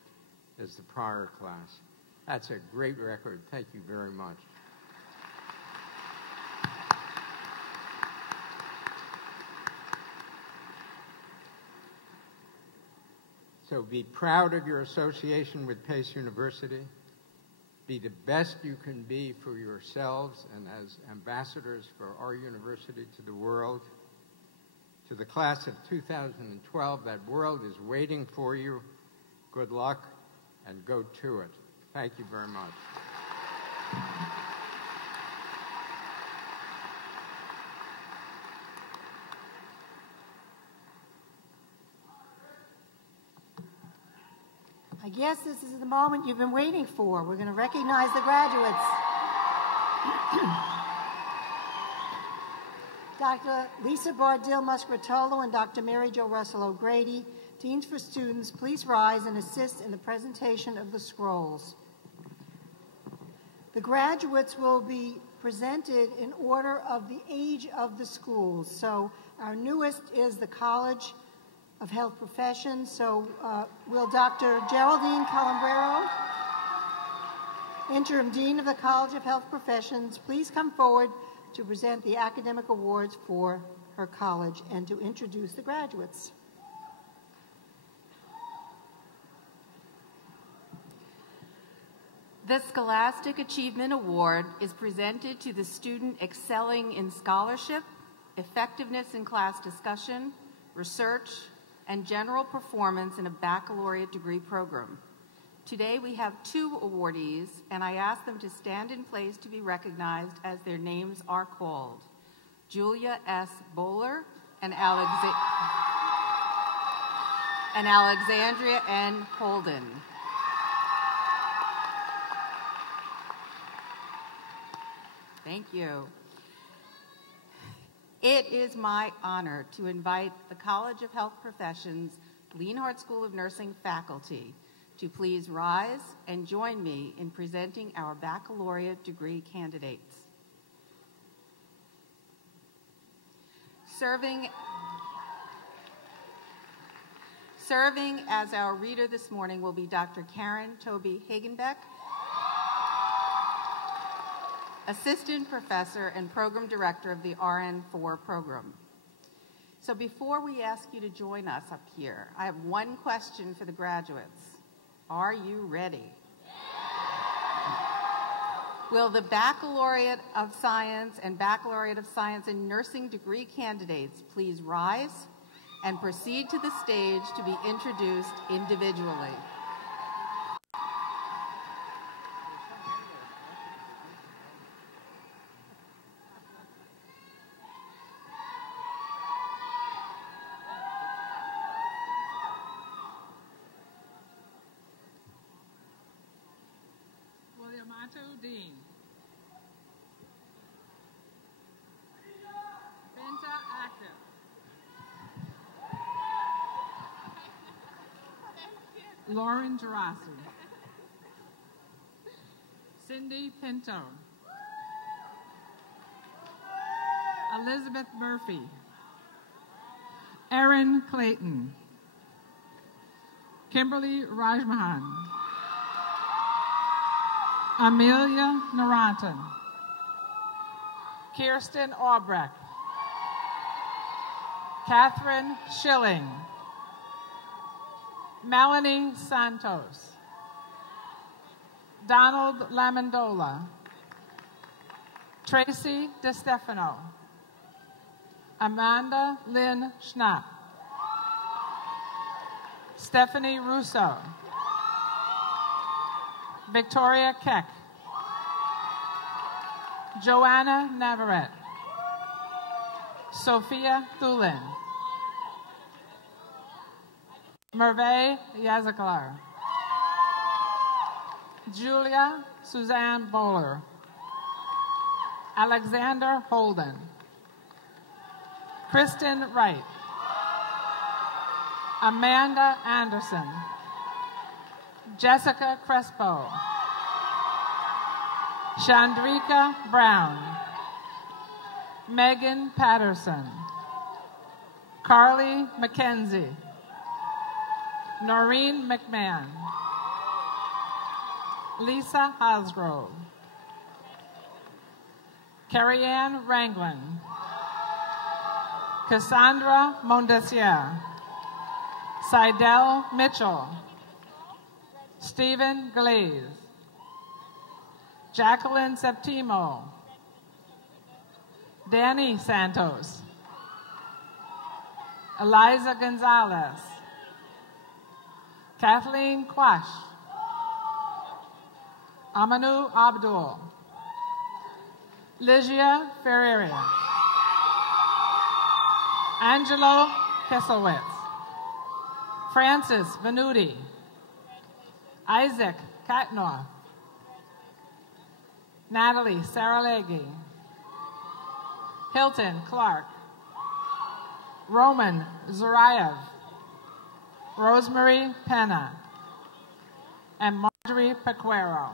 as the prior class. That's a great record. Thank you very much. So be proud of your association with Pace University. Be the best you can be for yourselves and as ambassadors for our university to the world. To the class of 2012, that world is waiting for you. Good luck and go to it. Thank you very much. I guess this is the moment you've been waiting for. We're going to recognize the graduates. Dr. Lisa Bardil Muscatolo and Dr. Mary Jo Russell O'Grady, Deans for Students, please rise and assist in the presentation of the scrolls. The graduates will be presented in order of the age of the schools. So our newest is the College of Health Professions. So will Dr. Geraldine Calambrero, Interim Dean of the College of Health Professions, please come forward to present the academic awards for her college and to introduce the graduates. The Scholastic Achievement Award is presented to the student excelling in scholarship, effectiveness in class discussion, research, and general performance in a baccalaureate degree program. Today we have 2 awardees, and I ask them to stand in place to be recognized as their names are called. Julia S. Bowler and Alexandria N. Holden. Thank you. It is my honor to invite the College of Health Professions Lienhardt School of Nursing faculty to please rise and join me in presenting our baccalaureate degree candidates. Serving as our reader this morning will be Dr. Karen Toby Hagenbeck, Assistant Professor and Program Director of the RN4 program. So before we ask you to join us up here, I have one question for the graduates. Are you ready? Will the Baccalaureate of Science and Baccalaureate of Science in Nursing degree candidates please rise and proceed to the stage to be introduced individually? Dean. Benta Active. Lauren Gerasi. Cindy Pinto. Elizabeth Murphy. Erin Clayton. Kimberly Rajmahan. Amelia Narantan. Kirsten Albrecht. Catherine Schilling. Melanie Santos. Donald Lamandola. Tracy DeStefano. Amanda Lynn Schnapp. Stephanie Russo. Victoria Keck. Joanna Navarrete. Sophia Thulin. Merve Yazaklar. Julia Suzanne Bowler. Alexander Holden. Kristen Wright. Amanda Anderson. Jessica Crespo. Chandrika Brown. Megan Patterson. Carly McKenzie. Noreen McMahon. Lisa Hosgrove. Carrie Ann Ranglin. Cassandra Mondesier. Seidel Mitchell. Stephen Glaze. Jacqueline Septimo. Danny Santos. Eliza Gonzalez. Kathleen Quash. Amanu Abdul. Ligia Ferreira. Angelo Kesselwitz. Francis Venuti. Isaac Katnoff. Natalie Saraleghi. Hilton Clark. Roman Zurayev. Rosemary Pena. And Marjorie Pequero.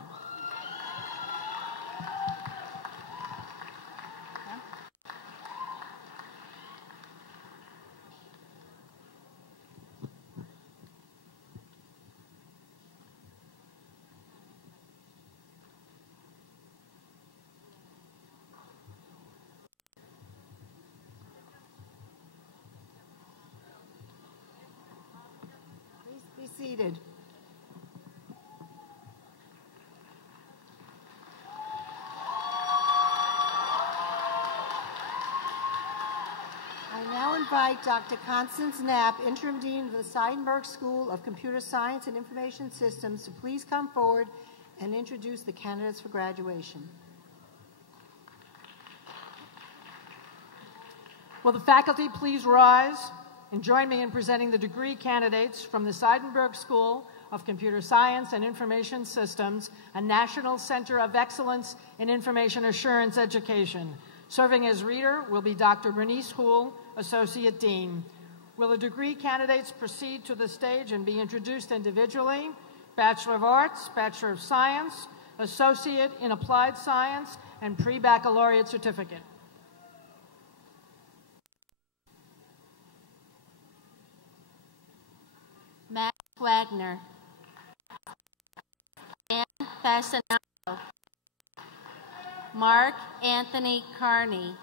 Seated. I now invite Dr. Constance Knapp, Interim Dean of the Seidenberg School of Computer Science and Information Systems, to please come forward and introduce the candidates for graduation. Will the faculty please rise and join me in presenting the degree candidates from the Seidenberg School of Computer Science and Information Systems, a National Center of Excellence in Information Assurance Education. Serving as reader will be Dr. Bernice Houle, Associate Dean. Will the degree candidates proceed to the stage and be introduced individually? Bachelor of Arts, Bachelor of Science, Associate in Applied Science, and Pre-Baccalaureate Certificate. Matt Wagner. Dan Fascinato. Mark Anthony Carney.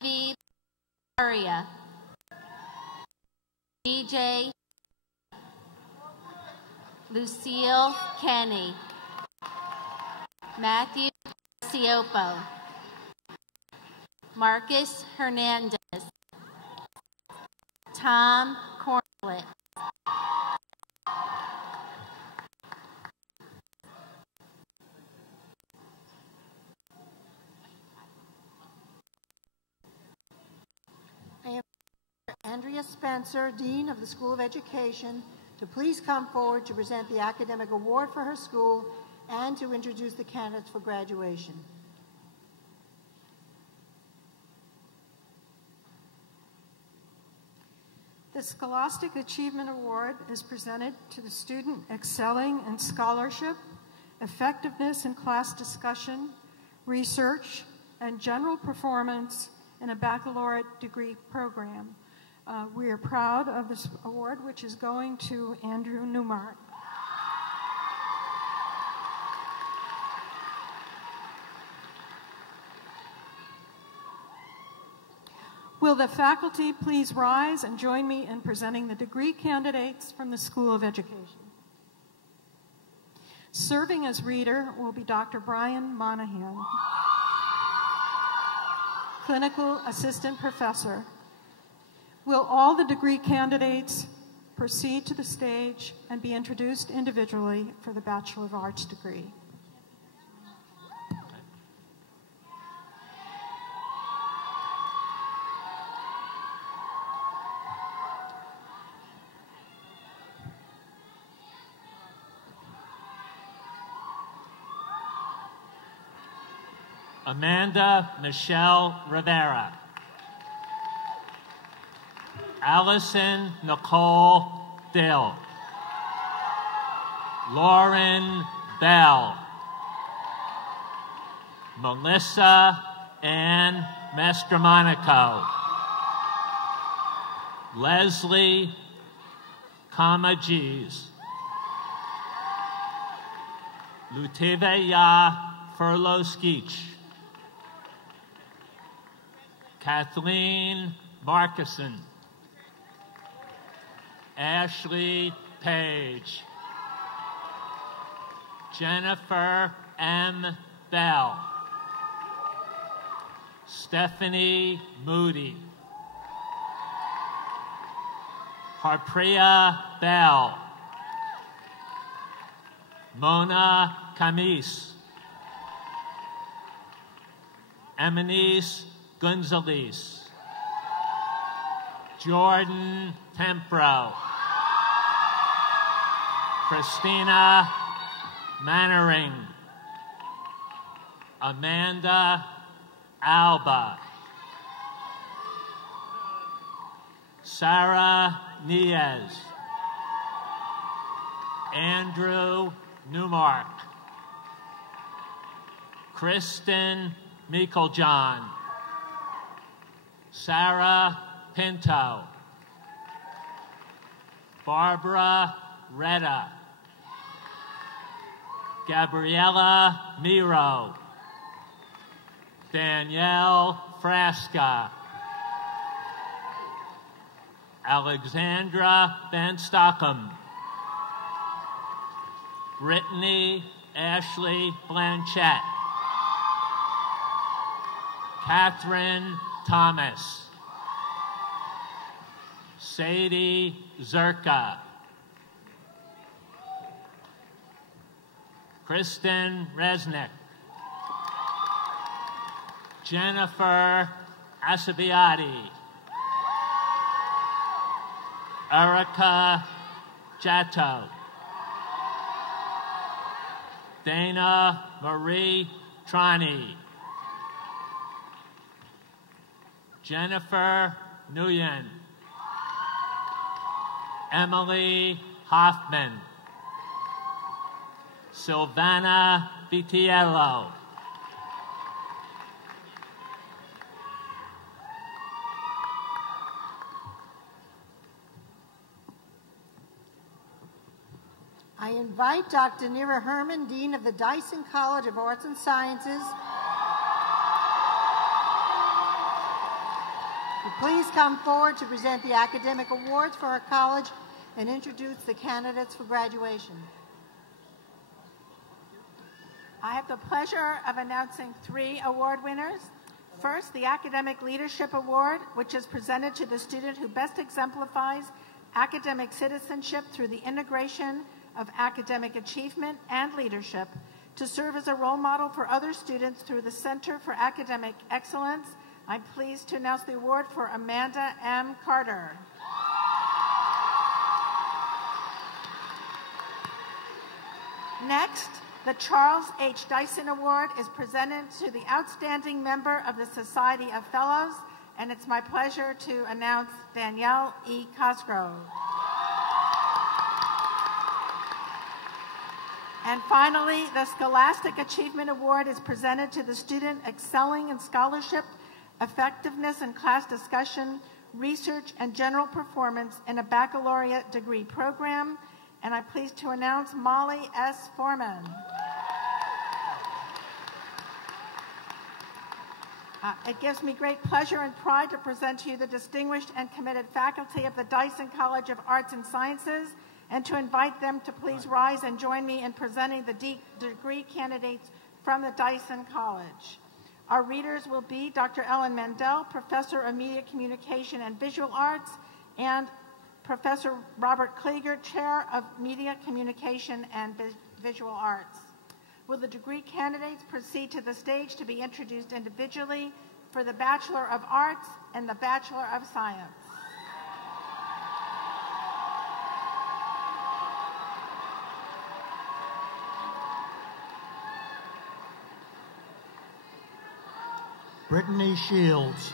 David Aria. DJ Lucille Kenny. Matthew Siopo. Marcus Hernandez. Tom Cornlett. I am Andrea Spencer, Dean of the School of Education, to please come forward to present the academic award for her school and to introduce the candidates for graduation. The Scholastic Achievement Award is presented to the student excelling in scholarship, effectiveness in class discussion, research, and general performance in a baccalaureate degree program. We are proud of this award, which is going to Andrew Newmark. Will the faculty please rise and join me in presenting the degree candidates from the School of Education? Serving as reader will be Dr. Brian Monahan, Clinical Assistant Professor. Will all the degree candidates proceed to the stage and be introduced individually for the Bachelor of Arts degree? Amanda Michelle Rivera. Allison Nicole Dill. Lauren Bell. Melissa Ann Mastromonico. Leslie Kamajees. Luteveya Furlow-Skeech. Kathleen Markison. Ashley Page. Jennifer M. Bell. Stephanie Moody. Harpriya Bell. Mona Camis. Eminis Gonzalez. Jordan Tempro. Christina Mannering. Amanda Alba. Sarah Niez. Andrew Newmark. Kristen Meiklejohn. Sarah Pinto. Barbara Retta. Gabriella Miro. Danielle Frasca. Alexandra Van Stockham. Brittany Ashley Blanchett. Catherine Thomas. Sadie Zerka. Kristen Resnick. Jennifer Asabiati. Erica Jatto. Dana Marie Trani. Jennifer Nguyen. Emily Hoffman. Silvana Vitiello. I invite Dr. Nira Herman, Dean of the Dyson College of Arts and Sciences, to please come forward to present the academic awards for our college and introduce the candidates for graduation. I have the pleasure of announcing 3 award winners. First, the Academic Leadership Award, which is presented to the student who best exemplifies academic citizenship through the integration of academic achievement and leadership to serve as a role model for other students through the Center for Academic Excellence. I'm pleased to announce the award for Amanda M. Carter. Next, the Charles H. Dyson Award is presented to the outstanding member of the Society of Fellows, and it's my pleasure to announce Danielle E. Cosgrove. And finally, the Scholastic Achievement Award is presented to the student excelling in scholarship, effectiveness in class discussion, research, and general performance in a baccalaureate degree program. And I'm pleased to announce Molly S. Foreman. It gives me great pleasure and pride to present to you the distinguished and committed faculty of the Dyson College of Arts and Sciences, and to invite them to please rise and join me in presenting the degree candidates from the Dyson College. Our readers will be Dr. Ellen Mandel, Professor of Media Communication and Visual Arts, and Professor Robert Klieger, Chair of Media Communication and Visual Arts. Will the degree candidates proceed to the stage to be introduced individually for the Bachelor of Arts and the Bachelor of Science? Brittany Shields.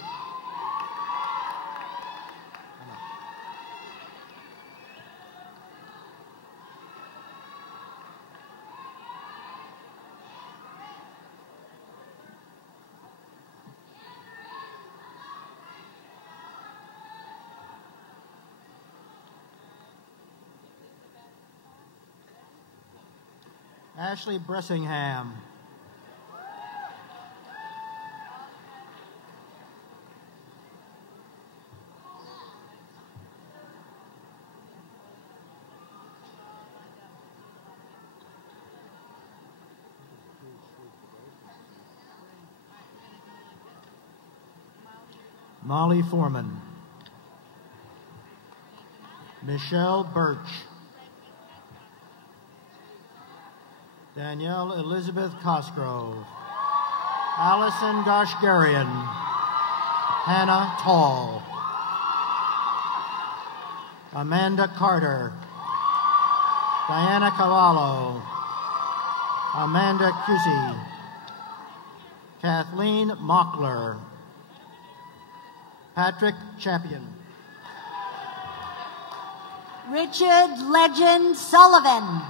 Ashley Bressingham. Molly Foreman. Michelle Birch. Danielle Elizabeth Cosgrove. Allison Goshgarian. Hannah Tall. Amanda Carter. Diana Cavallo. Amanda Cusey. Kathleen Mockler. Patrick Champion. Richard Legend Sullivan.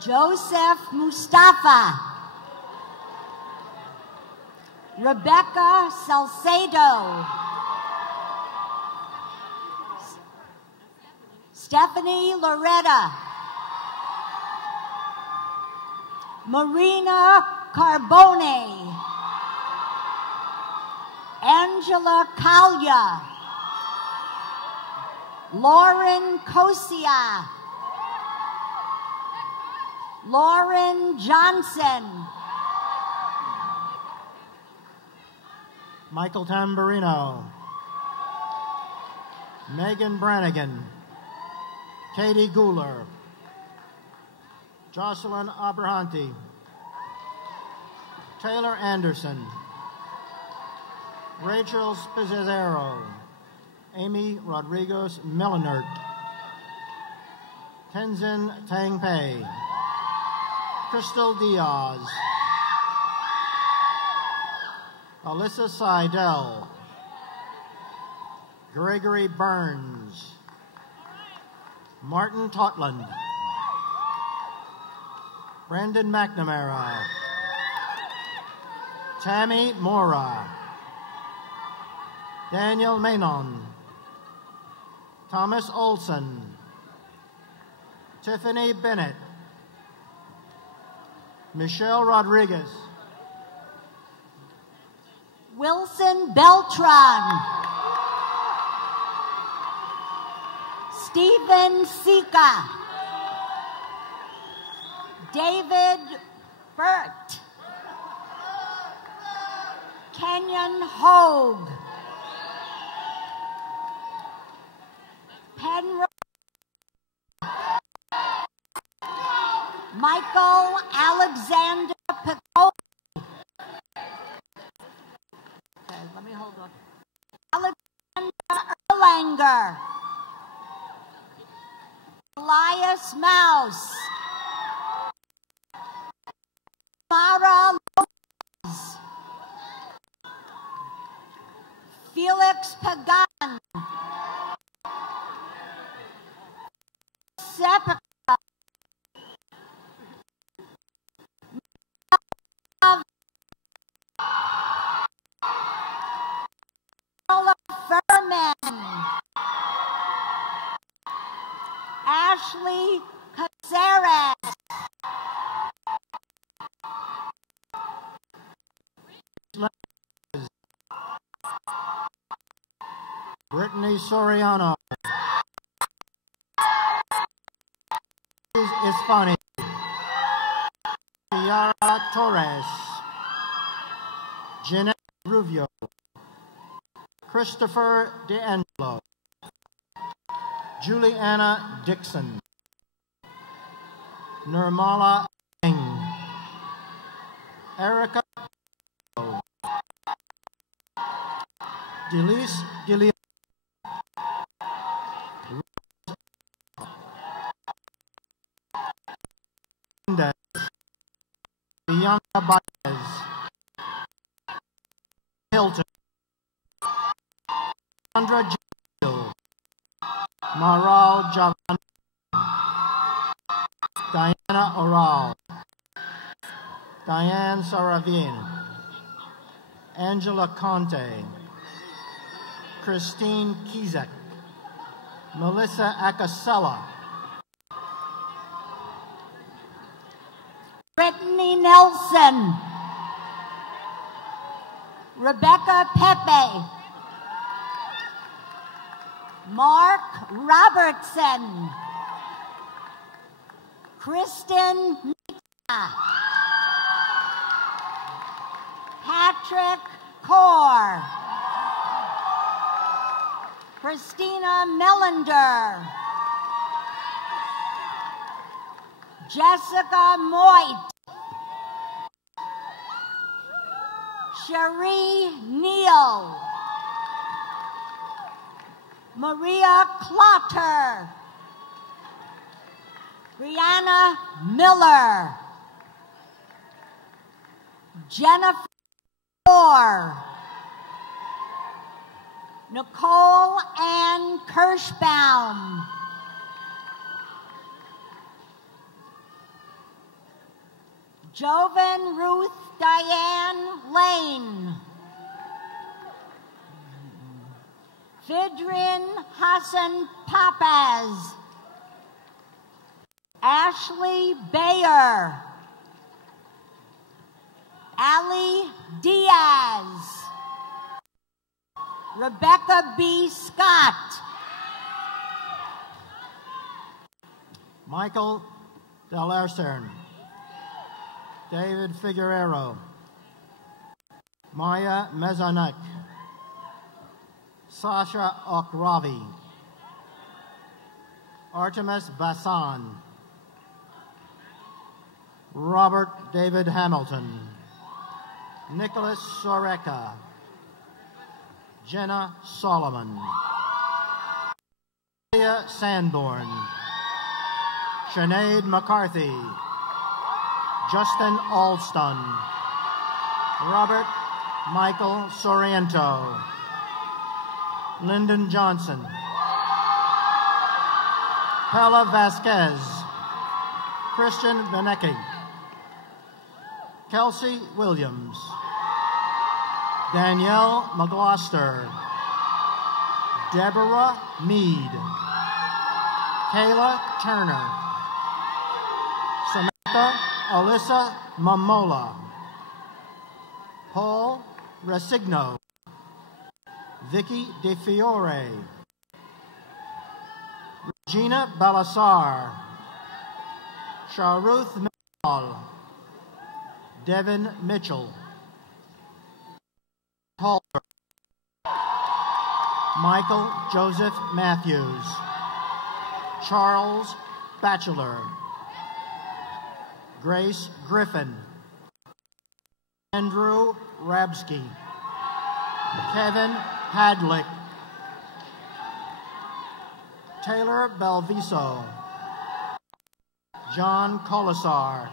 Joseph Mustafa. Rebecca Salcedo. Stephanie Loretta. Marina Carbone. Angela Kalia. Lauren Kosia. Lauren Johnson. Michael Tamburino. Megan Brannigan. Katie Guler. Jocelyn Abrahanti. Taylor Anderson. Rachel Spizzero. Amy Rodriguez Millinert. Tenzin Tangpei. Crystal Diaz. Alyssa Seidel. Gregory Burns. Martin Totland. Brandon McNamara. Tammy Mora. Daniel Manon. Thomas Olson. Tiffany Bennett. Michelle Rodriguez. Wilson Beltran. Stephen Sika. David Burt. Kenyon Hogue. Penrose. Michael Alexander Piccoli. Okay, let me hold on. Alexander Erlanger. Elias Mouse. Mara Lopez. Felix Pagan. Sepulveda. Furman. Ashley Caceres. Brittany Soriano. Is funny. Ciara Torres. Jeanette Ruvio. Christopher DeAngelo. Juliana Dixon. Nirmala Eng. Erica Delise Gilead. Maral Javan, Diana Oral, Diane Saravin, Angela Conte, Christine Kizek, Melissa Acasella, Brittany Nelson, Rebecca Pepe, Mark Robertson, Kristen Mita, Patrick Kaur, Christina Melander, Jessica Moit, Cherie Neal, Maria Clotter, Brianna Miller, Jennifer Moore, Nicole Ann Kirschbaum, Jovan Ruth Diane Lane, Vidrin Hassan Papaz, Ashley Bayer, Ali Diaz, Rebecca B. Scott, Michael Delarcern, David Figueroa, Maya Mezanek, Sasha Okravi, Artemis Bassan, Robert David Hamilton, Nicholas Soreka, Jenna Solomon, Leah Sanborn, Sinead McCarthy, Justin Alston, Robert Michael Sorrento, Lyndon Johnson, Pella Vasquez, Christian Benecki, Kelsey Williams, Danielle McGloster, Deborah Mead, Kayla Turner, Samantha Alyssa Mamola, Paul Resigno, Vicky De Fiore, Regina Balasar, Sharuth Mitchell, Devin Mitchell, Halter, Michael Joseph Matthews, Charles Batchelor, Grace Griffin, Andrew Rabsky, Kevin Hadlick, Taylor Belviso, John Colasar,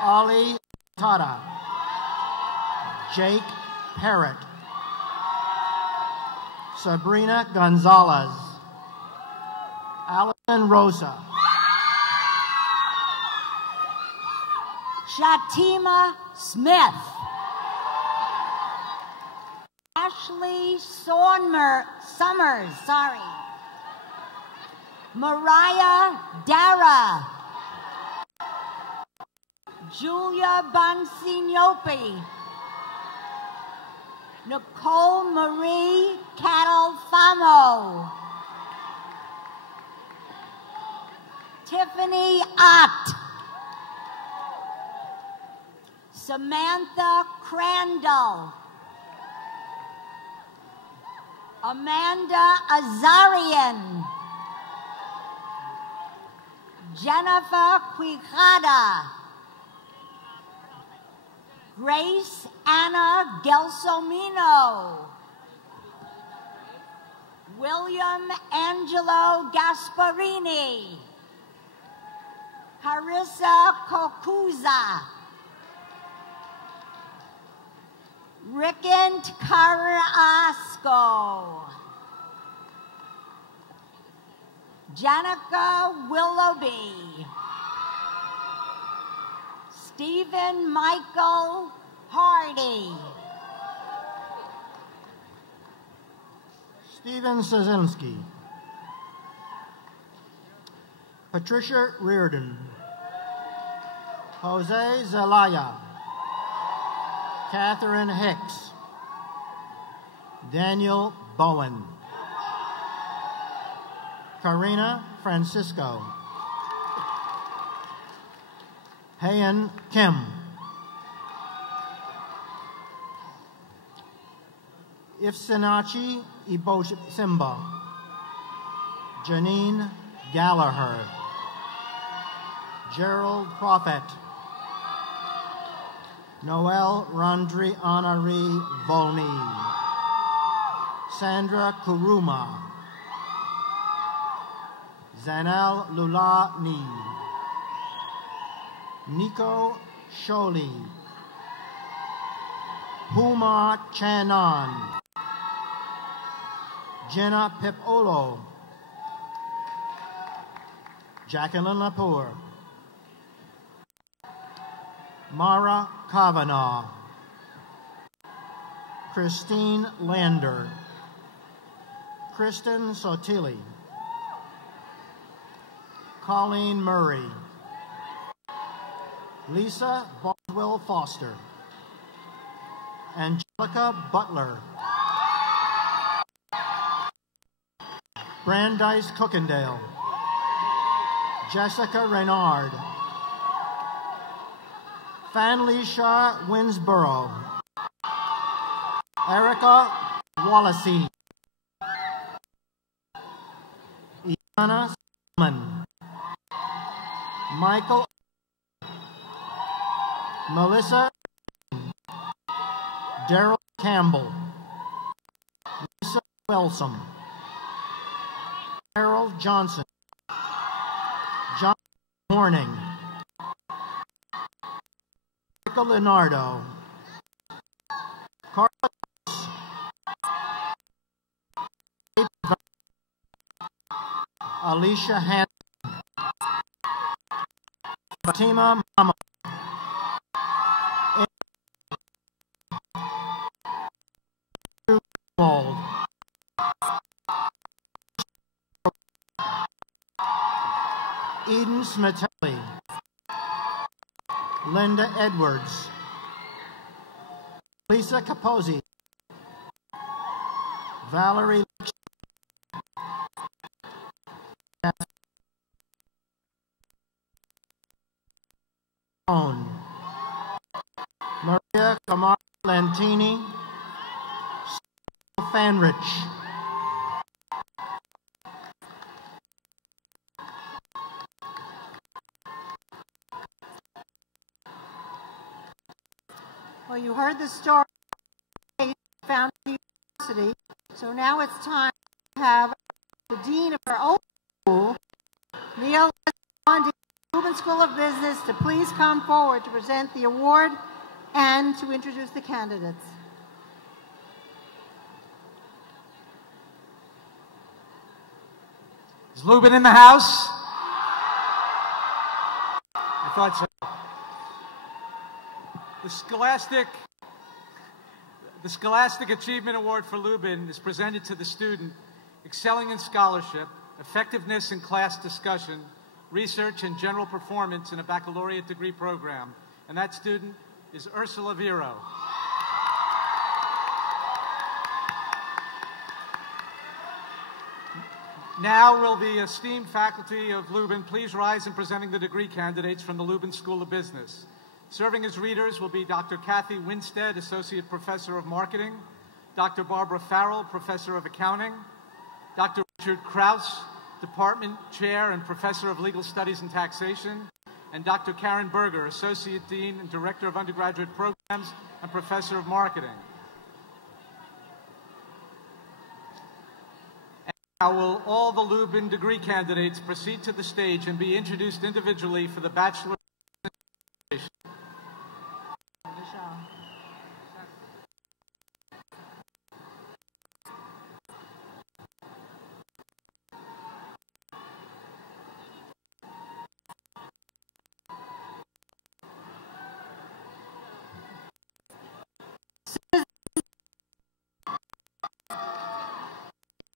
Ali Tada, Jake Parrott, Sabrina Gonzalez, Allison Rosa, Shatima Smith, Ashley Summers, Mariah Dara, Julia Bonsignopi, Nicole Marie Catalfamo, Tiffany Ott, Samantha Crandall, Amanda Azarian, Jennifer Quijada, Grace Anna Gelsomino, William Angelo Gasparini, Carissa Kokuza, Rickent Carrasco, Janica Willoughby, Stephen Michael Hardy, Stephen Szynski, Patricia Reardon, Jose Zelaya, Catherine Hicks, Daniel Bowen, Karina Francisco, Hayan Kim, Ifsinachi Ibosimba, Janine Gallagher, Gerald Prophet, Noel Rondri Henri Volney, Sandra Kuruma, Zanel Lulani, Nico Sholi, Huma Chanan, Jenna Pipolo, Jacqueline Lepore, Mara Kavanaugh, Christine Lander, Kristen Sotili, Colleen Murray, Lisa Boswell Foster, Angelica Butler, Brandeis Cookendale, Jessica Reynard, Fanlisha Winsborough, Erica Wallacey, Iana Solomon, Michael, Melissa, Daryl Campbell, Lisa Welsum, Harold Johnson, John Horning, Michael Leonardo, Carlos, Alicia Hanson, Fatima Mama, Andrew Wald, Eden Smitelli, Linda Edwards, Lisa Capozzi, Valerie Maria Camar Lantini, Fanrich, well, you heard the story found at the university, so now it's time to have the dean of our old school, Neil Bondi, Rubin School of Business, to please come forward to present the award and to introduce the candidates. Is Lubin in the house? I thought so. The Scholastic Achievement Award for Lubin is presented to the student excelling in scholarship, effectiveness in class discussion, research, and general performance in a baccalaureate degree program. And that student is Ursula Vero. Now will the esteemed faculty of Lubin please rise in presenting the degree candidates from the Lubin School of Business. Serving as readers will be Dr. Kathy Winstead, Associate Professor of Marketing, Dr. Barbara Farrell, Professor of Accounting, Dr. Richard Krause, Department Chair and Professor of Legal Studies and Taxation, and Dr. Karen Berger, Associate Dean and Director of Undergraduate Programs and Professor of Marketing. And now will all the Lubin degree candidates proceed to the stage and be introduced individually for the Bachelor.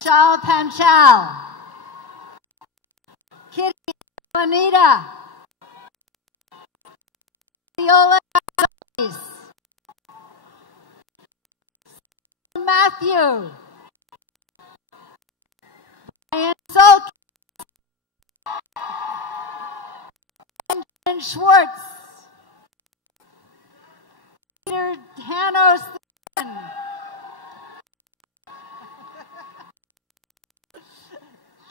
Vishal Panchal, Kitty Anita, Viola Gonzalez, Matthew, Brian Sulk, Benjamin Schwartz, Peter Hanos,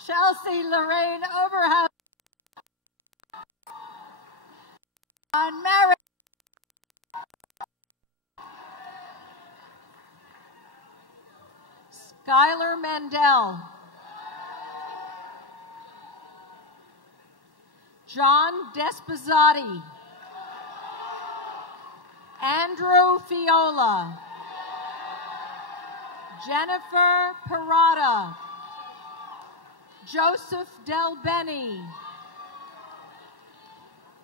Chelsea Lorraine Oberhaus, John Merritt, Skylar Mendel, John Desposati, Andrew Fiola, Jennifer Parada, Joseph Del Beni,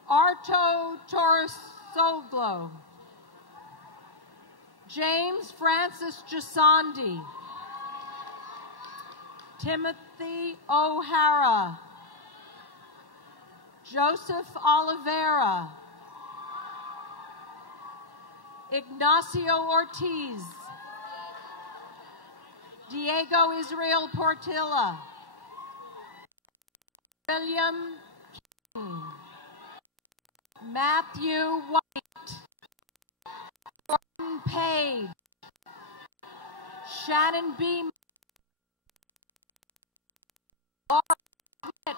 Arto Torresoglo, James Francis Jasandi, Timothy O'Hara, Joseph Oliveira, Ignacio Ortiz, Diego Israel Portilla, William King, Matthew White, Gordon Page, Shannon B. Laura Schmidt,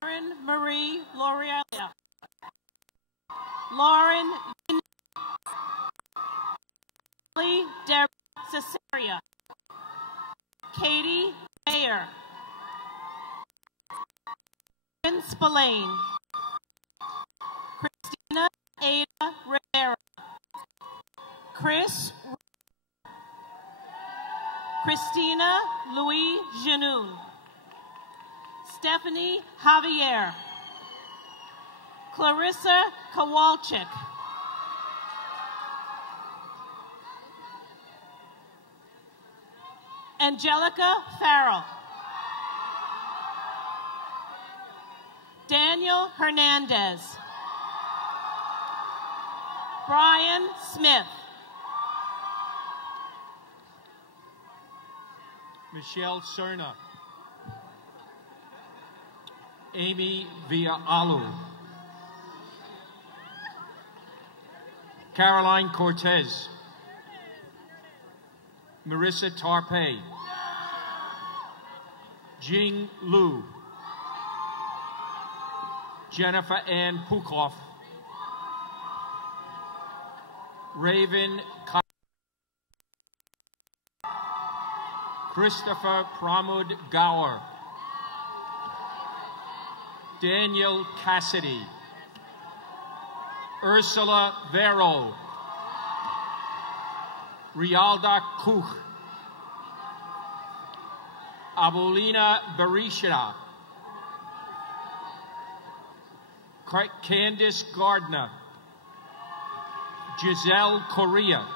Erin Marie L'Orealia, Lauren Lee Deborah Cesaria, Katie Mayer, Lynn Spillane, Christina Ada Rivera, Christina Louis Janoun, Stephanie Javier, Clarissa Kowalczyk, Angelica Farrell, Daniel Hernandez, Brian Smith, Michelle Cerna, Amy Villaalu, Caroline Cortez, Marissa Tarpey, Jing Lu, Jennifer Ann Pukoff, Raven Christopher Pramod Gower, Daniel Cassidy, Ursula Vero, Rialda Kuch, Abulina Berisha, Candice Gardner, Giselle Correa,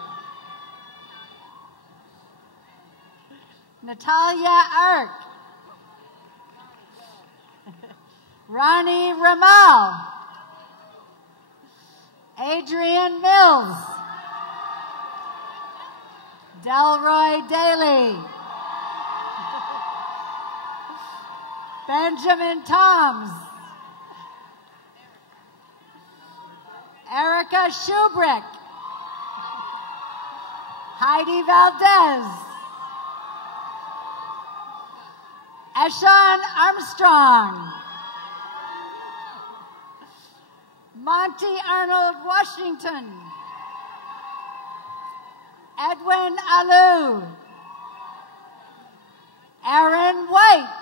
Natalia Ark, Ronnie Ramal, Adrian Mills, Delroy Daly, Benjamin Toms, Erica Shubrick, Heidi Valdez, Eshawn Armstrong, Monty Arnold Washington, Edwin Alou, Aaron White,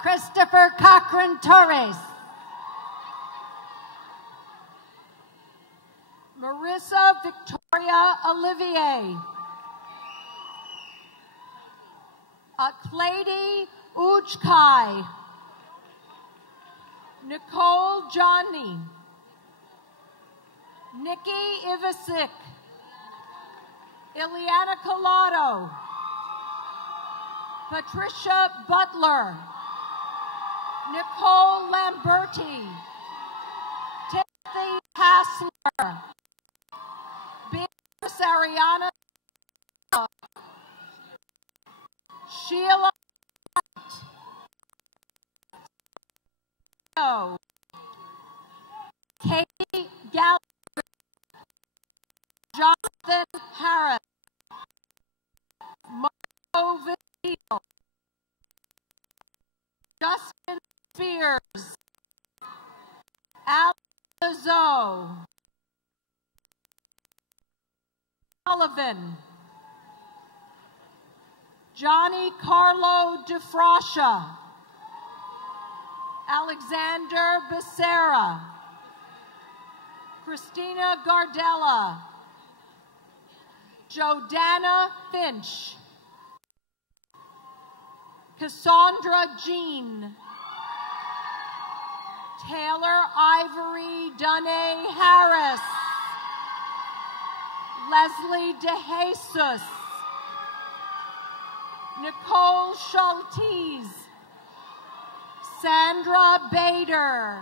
Christopher Cochran Torres, Marissa Victoria Olivier, Clady Ujkai, Nicole Johnny, Nikki Ivasick, Ileana Collado, Patricia Butler, Nicole Lamberti, Timothy Hassler, Beatrice Ariana, Sheila White, Katie Gallagher, Jonathan Harris, Marco Vigil, Justin Spears, Alex Zoe, Sullivan, Johnny Carlo DeFrascia, Alexander Becerra, Christina Gardella, Jordana Finch, Cassandra Jean, Taylor Ivory Dunne Harris, Leslie DeJesus, Nicole Schultes, Sandra Bader,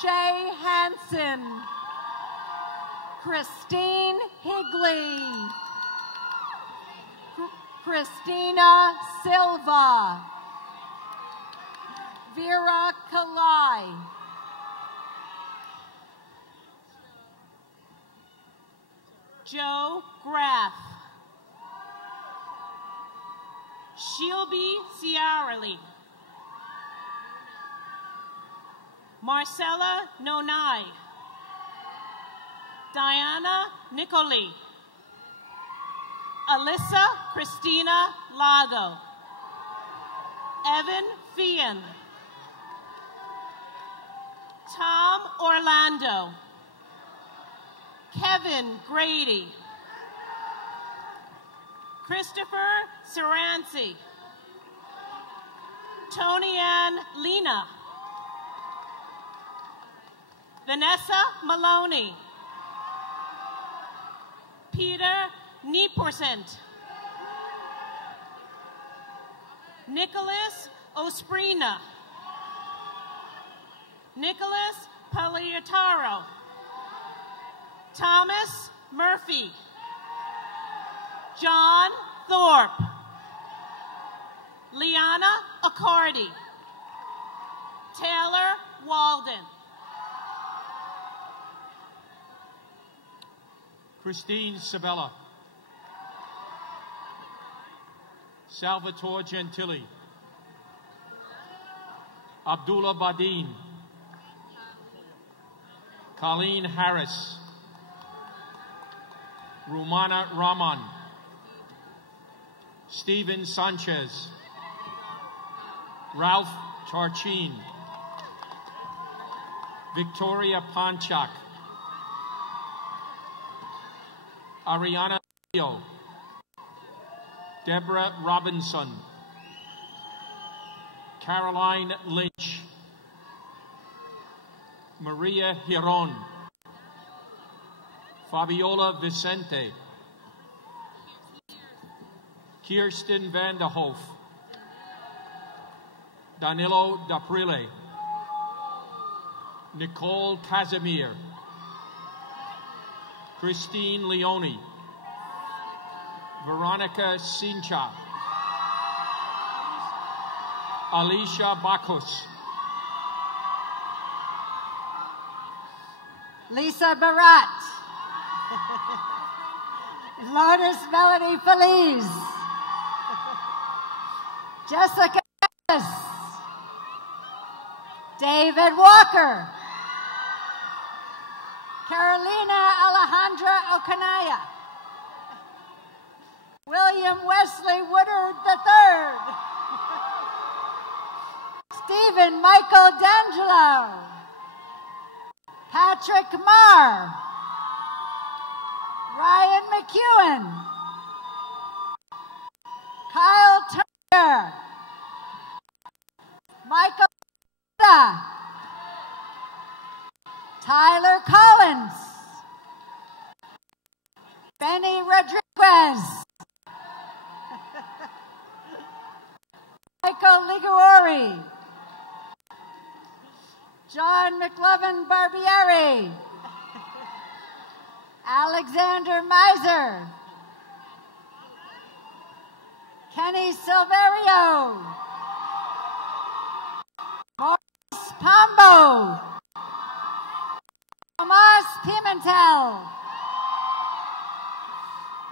Shay Hansen, Christine Higley, Christina Silva, Vera Kalai, Joe Graff, Shilby Ciarelli, Marcella Nonai, Diana Nicoli, Alyssa Christina Lago, Evan Fian, Tom Orlando, Kevin Grady, Christopher Saransi, Tony Ann Lena, Vanessa Maloney, Peter Nieporsent, Nicholas Osprina, Nicholas Pagliataro, Thomas Murphy, John Thorpe, Liana Accardi, Taylor Walden, Christine Sabella, Salvatore Gentili, Abdullah Badin, Colleen Harris, Rumana Rahman, Steven Sanchez, Ralph Charchin, Victoria Panchak, Ariana Leo, Deborah Robinson, Caroline Lynch, Maria Hiron, Fabiola Vicente, Kirsten Vanderhoef, Danilo Daprile, Nicole Casimir, Christine Leone, Veronica Sincha, Alicia Bacchus, Lisa Barat, Lourdes Melanie Feliz, Jessica Ellis, David Walker, Carolina Alejandra Ocanaya, William Wesley Woodard III, Stephen Michael D'Angelo, Patrick Marr, Ryan McEwen, Kyle Turner, Michael Ida, Tyler Collins, Benny Rodriguez. Michael Liguori. John McLovin Barbieri. Alexander Miser. Kenny Silverio. Maurice Pombo. Tomas Pimentel.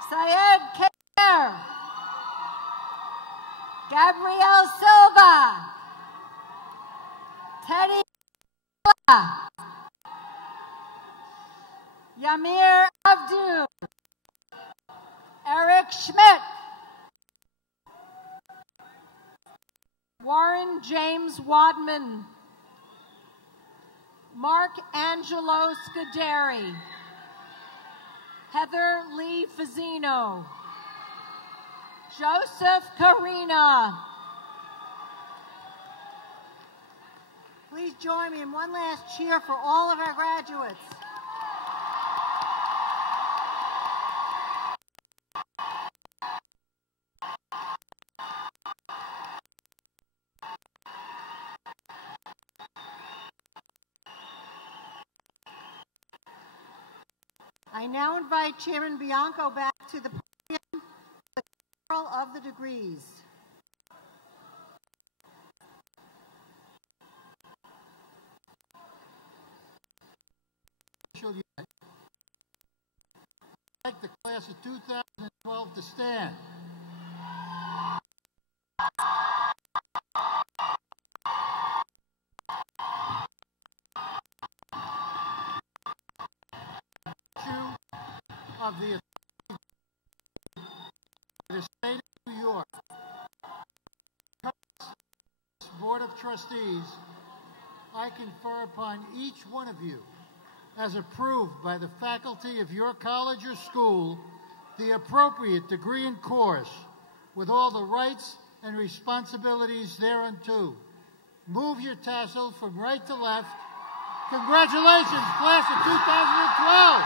Syed Kair. Gabrielle Silva. Teddy Yamir Abdu. Eric Schmidt. Warren James Wadman. Mark Angelo Scuderi. Heather Lee Fazzino. Joseph Carina. Please join me in one last cheer for all of our graduates. I now invite Chairman Bianco back to the podium for the conferral of the degrees. I'd like the class of 2012 to stand. Of the state of New York, Board of Trustees, I confer upon each one of you, as approved by the faculty of your college or school, the appropriate degree and course, with all the rights and responsibilities thereunto. Move your tassel from right to left. Congratulations, class of 2012!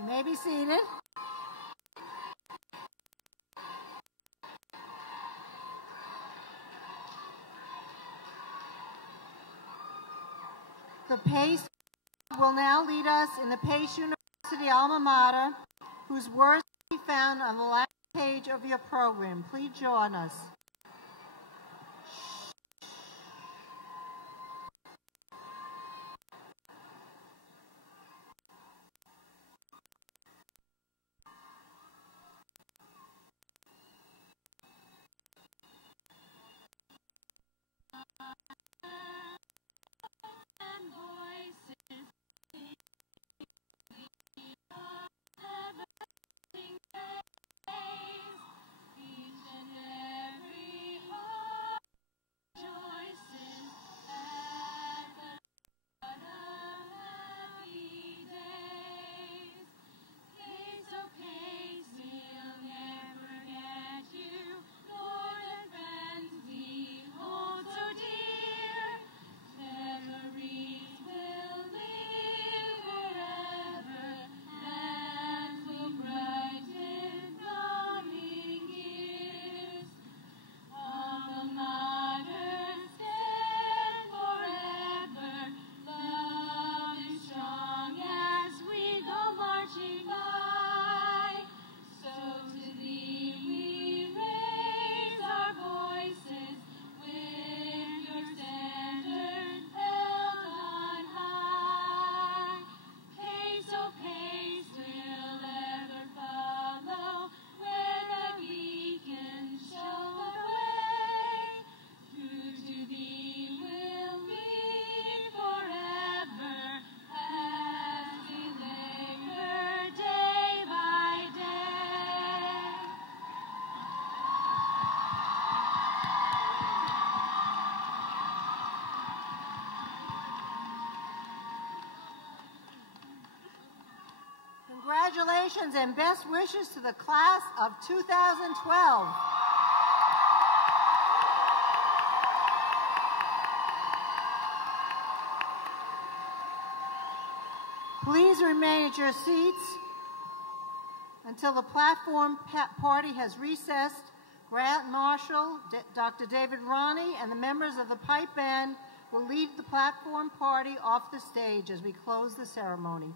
You may be seated. The PACE will now lead us in the PACE University alma mater, whose words can be found on the last page of your program. Please join us. Each and every Congratulations and best wishes to the class of 2012. Please remain at your seats until the platform party has recessed. Grant Marshall, Dr. David Ronnie, and the members of the pipe band will lead the platform party off the stage as we close the ceremony.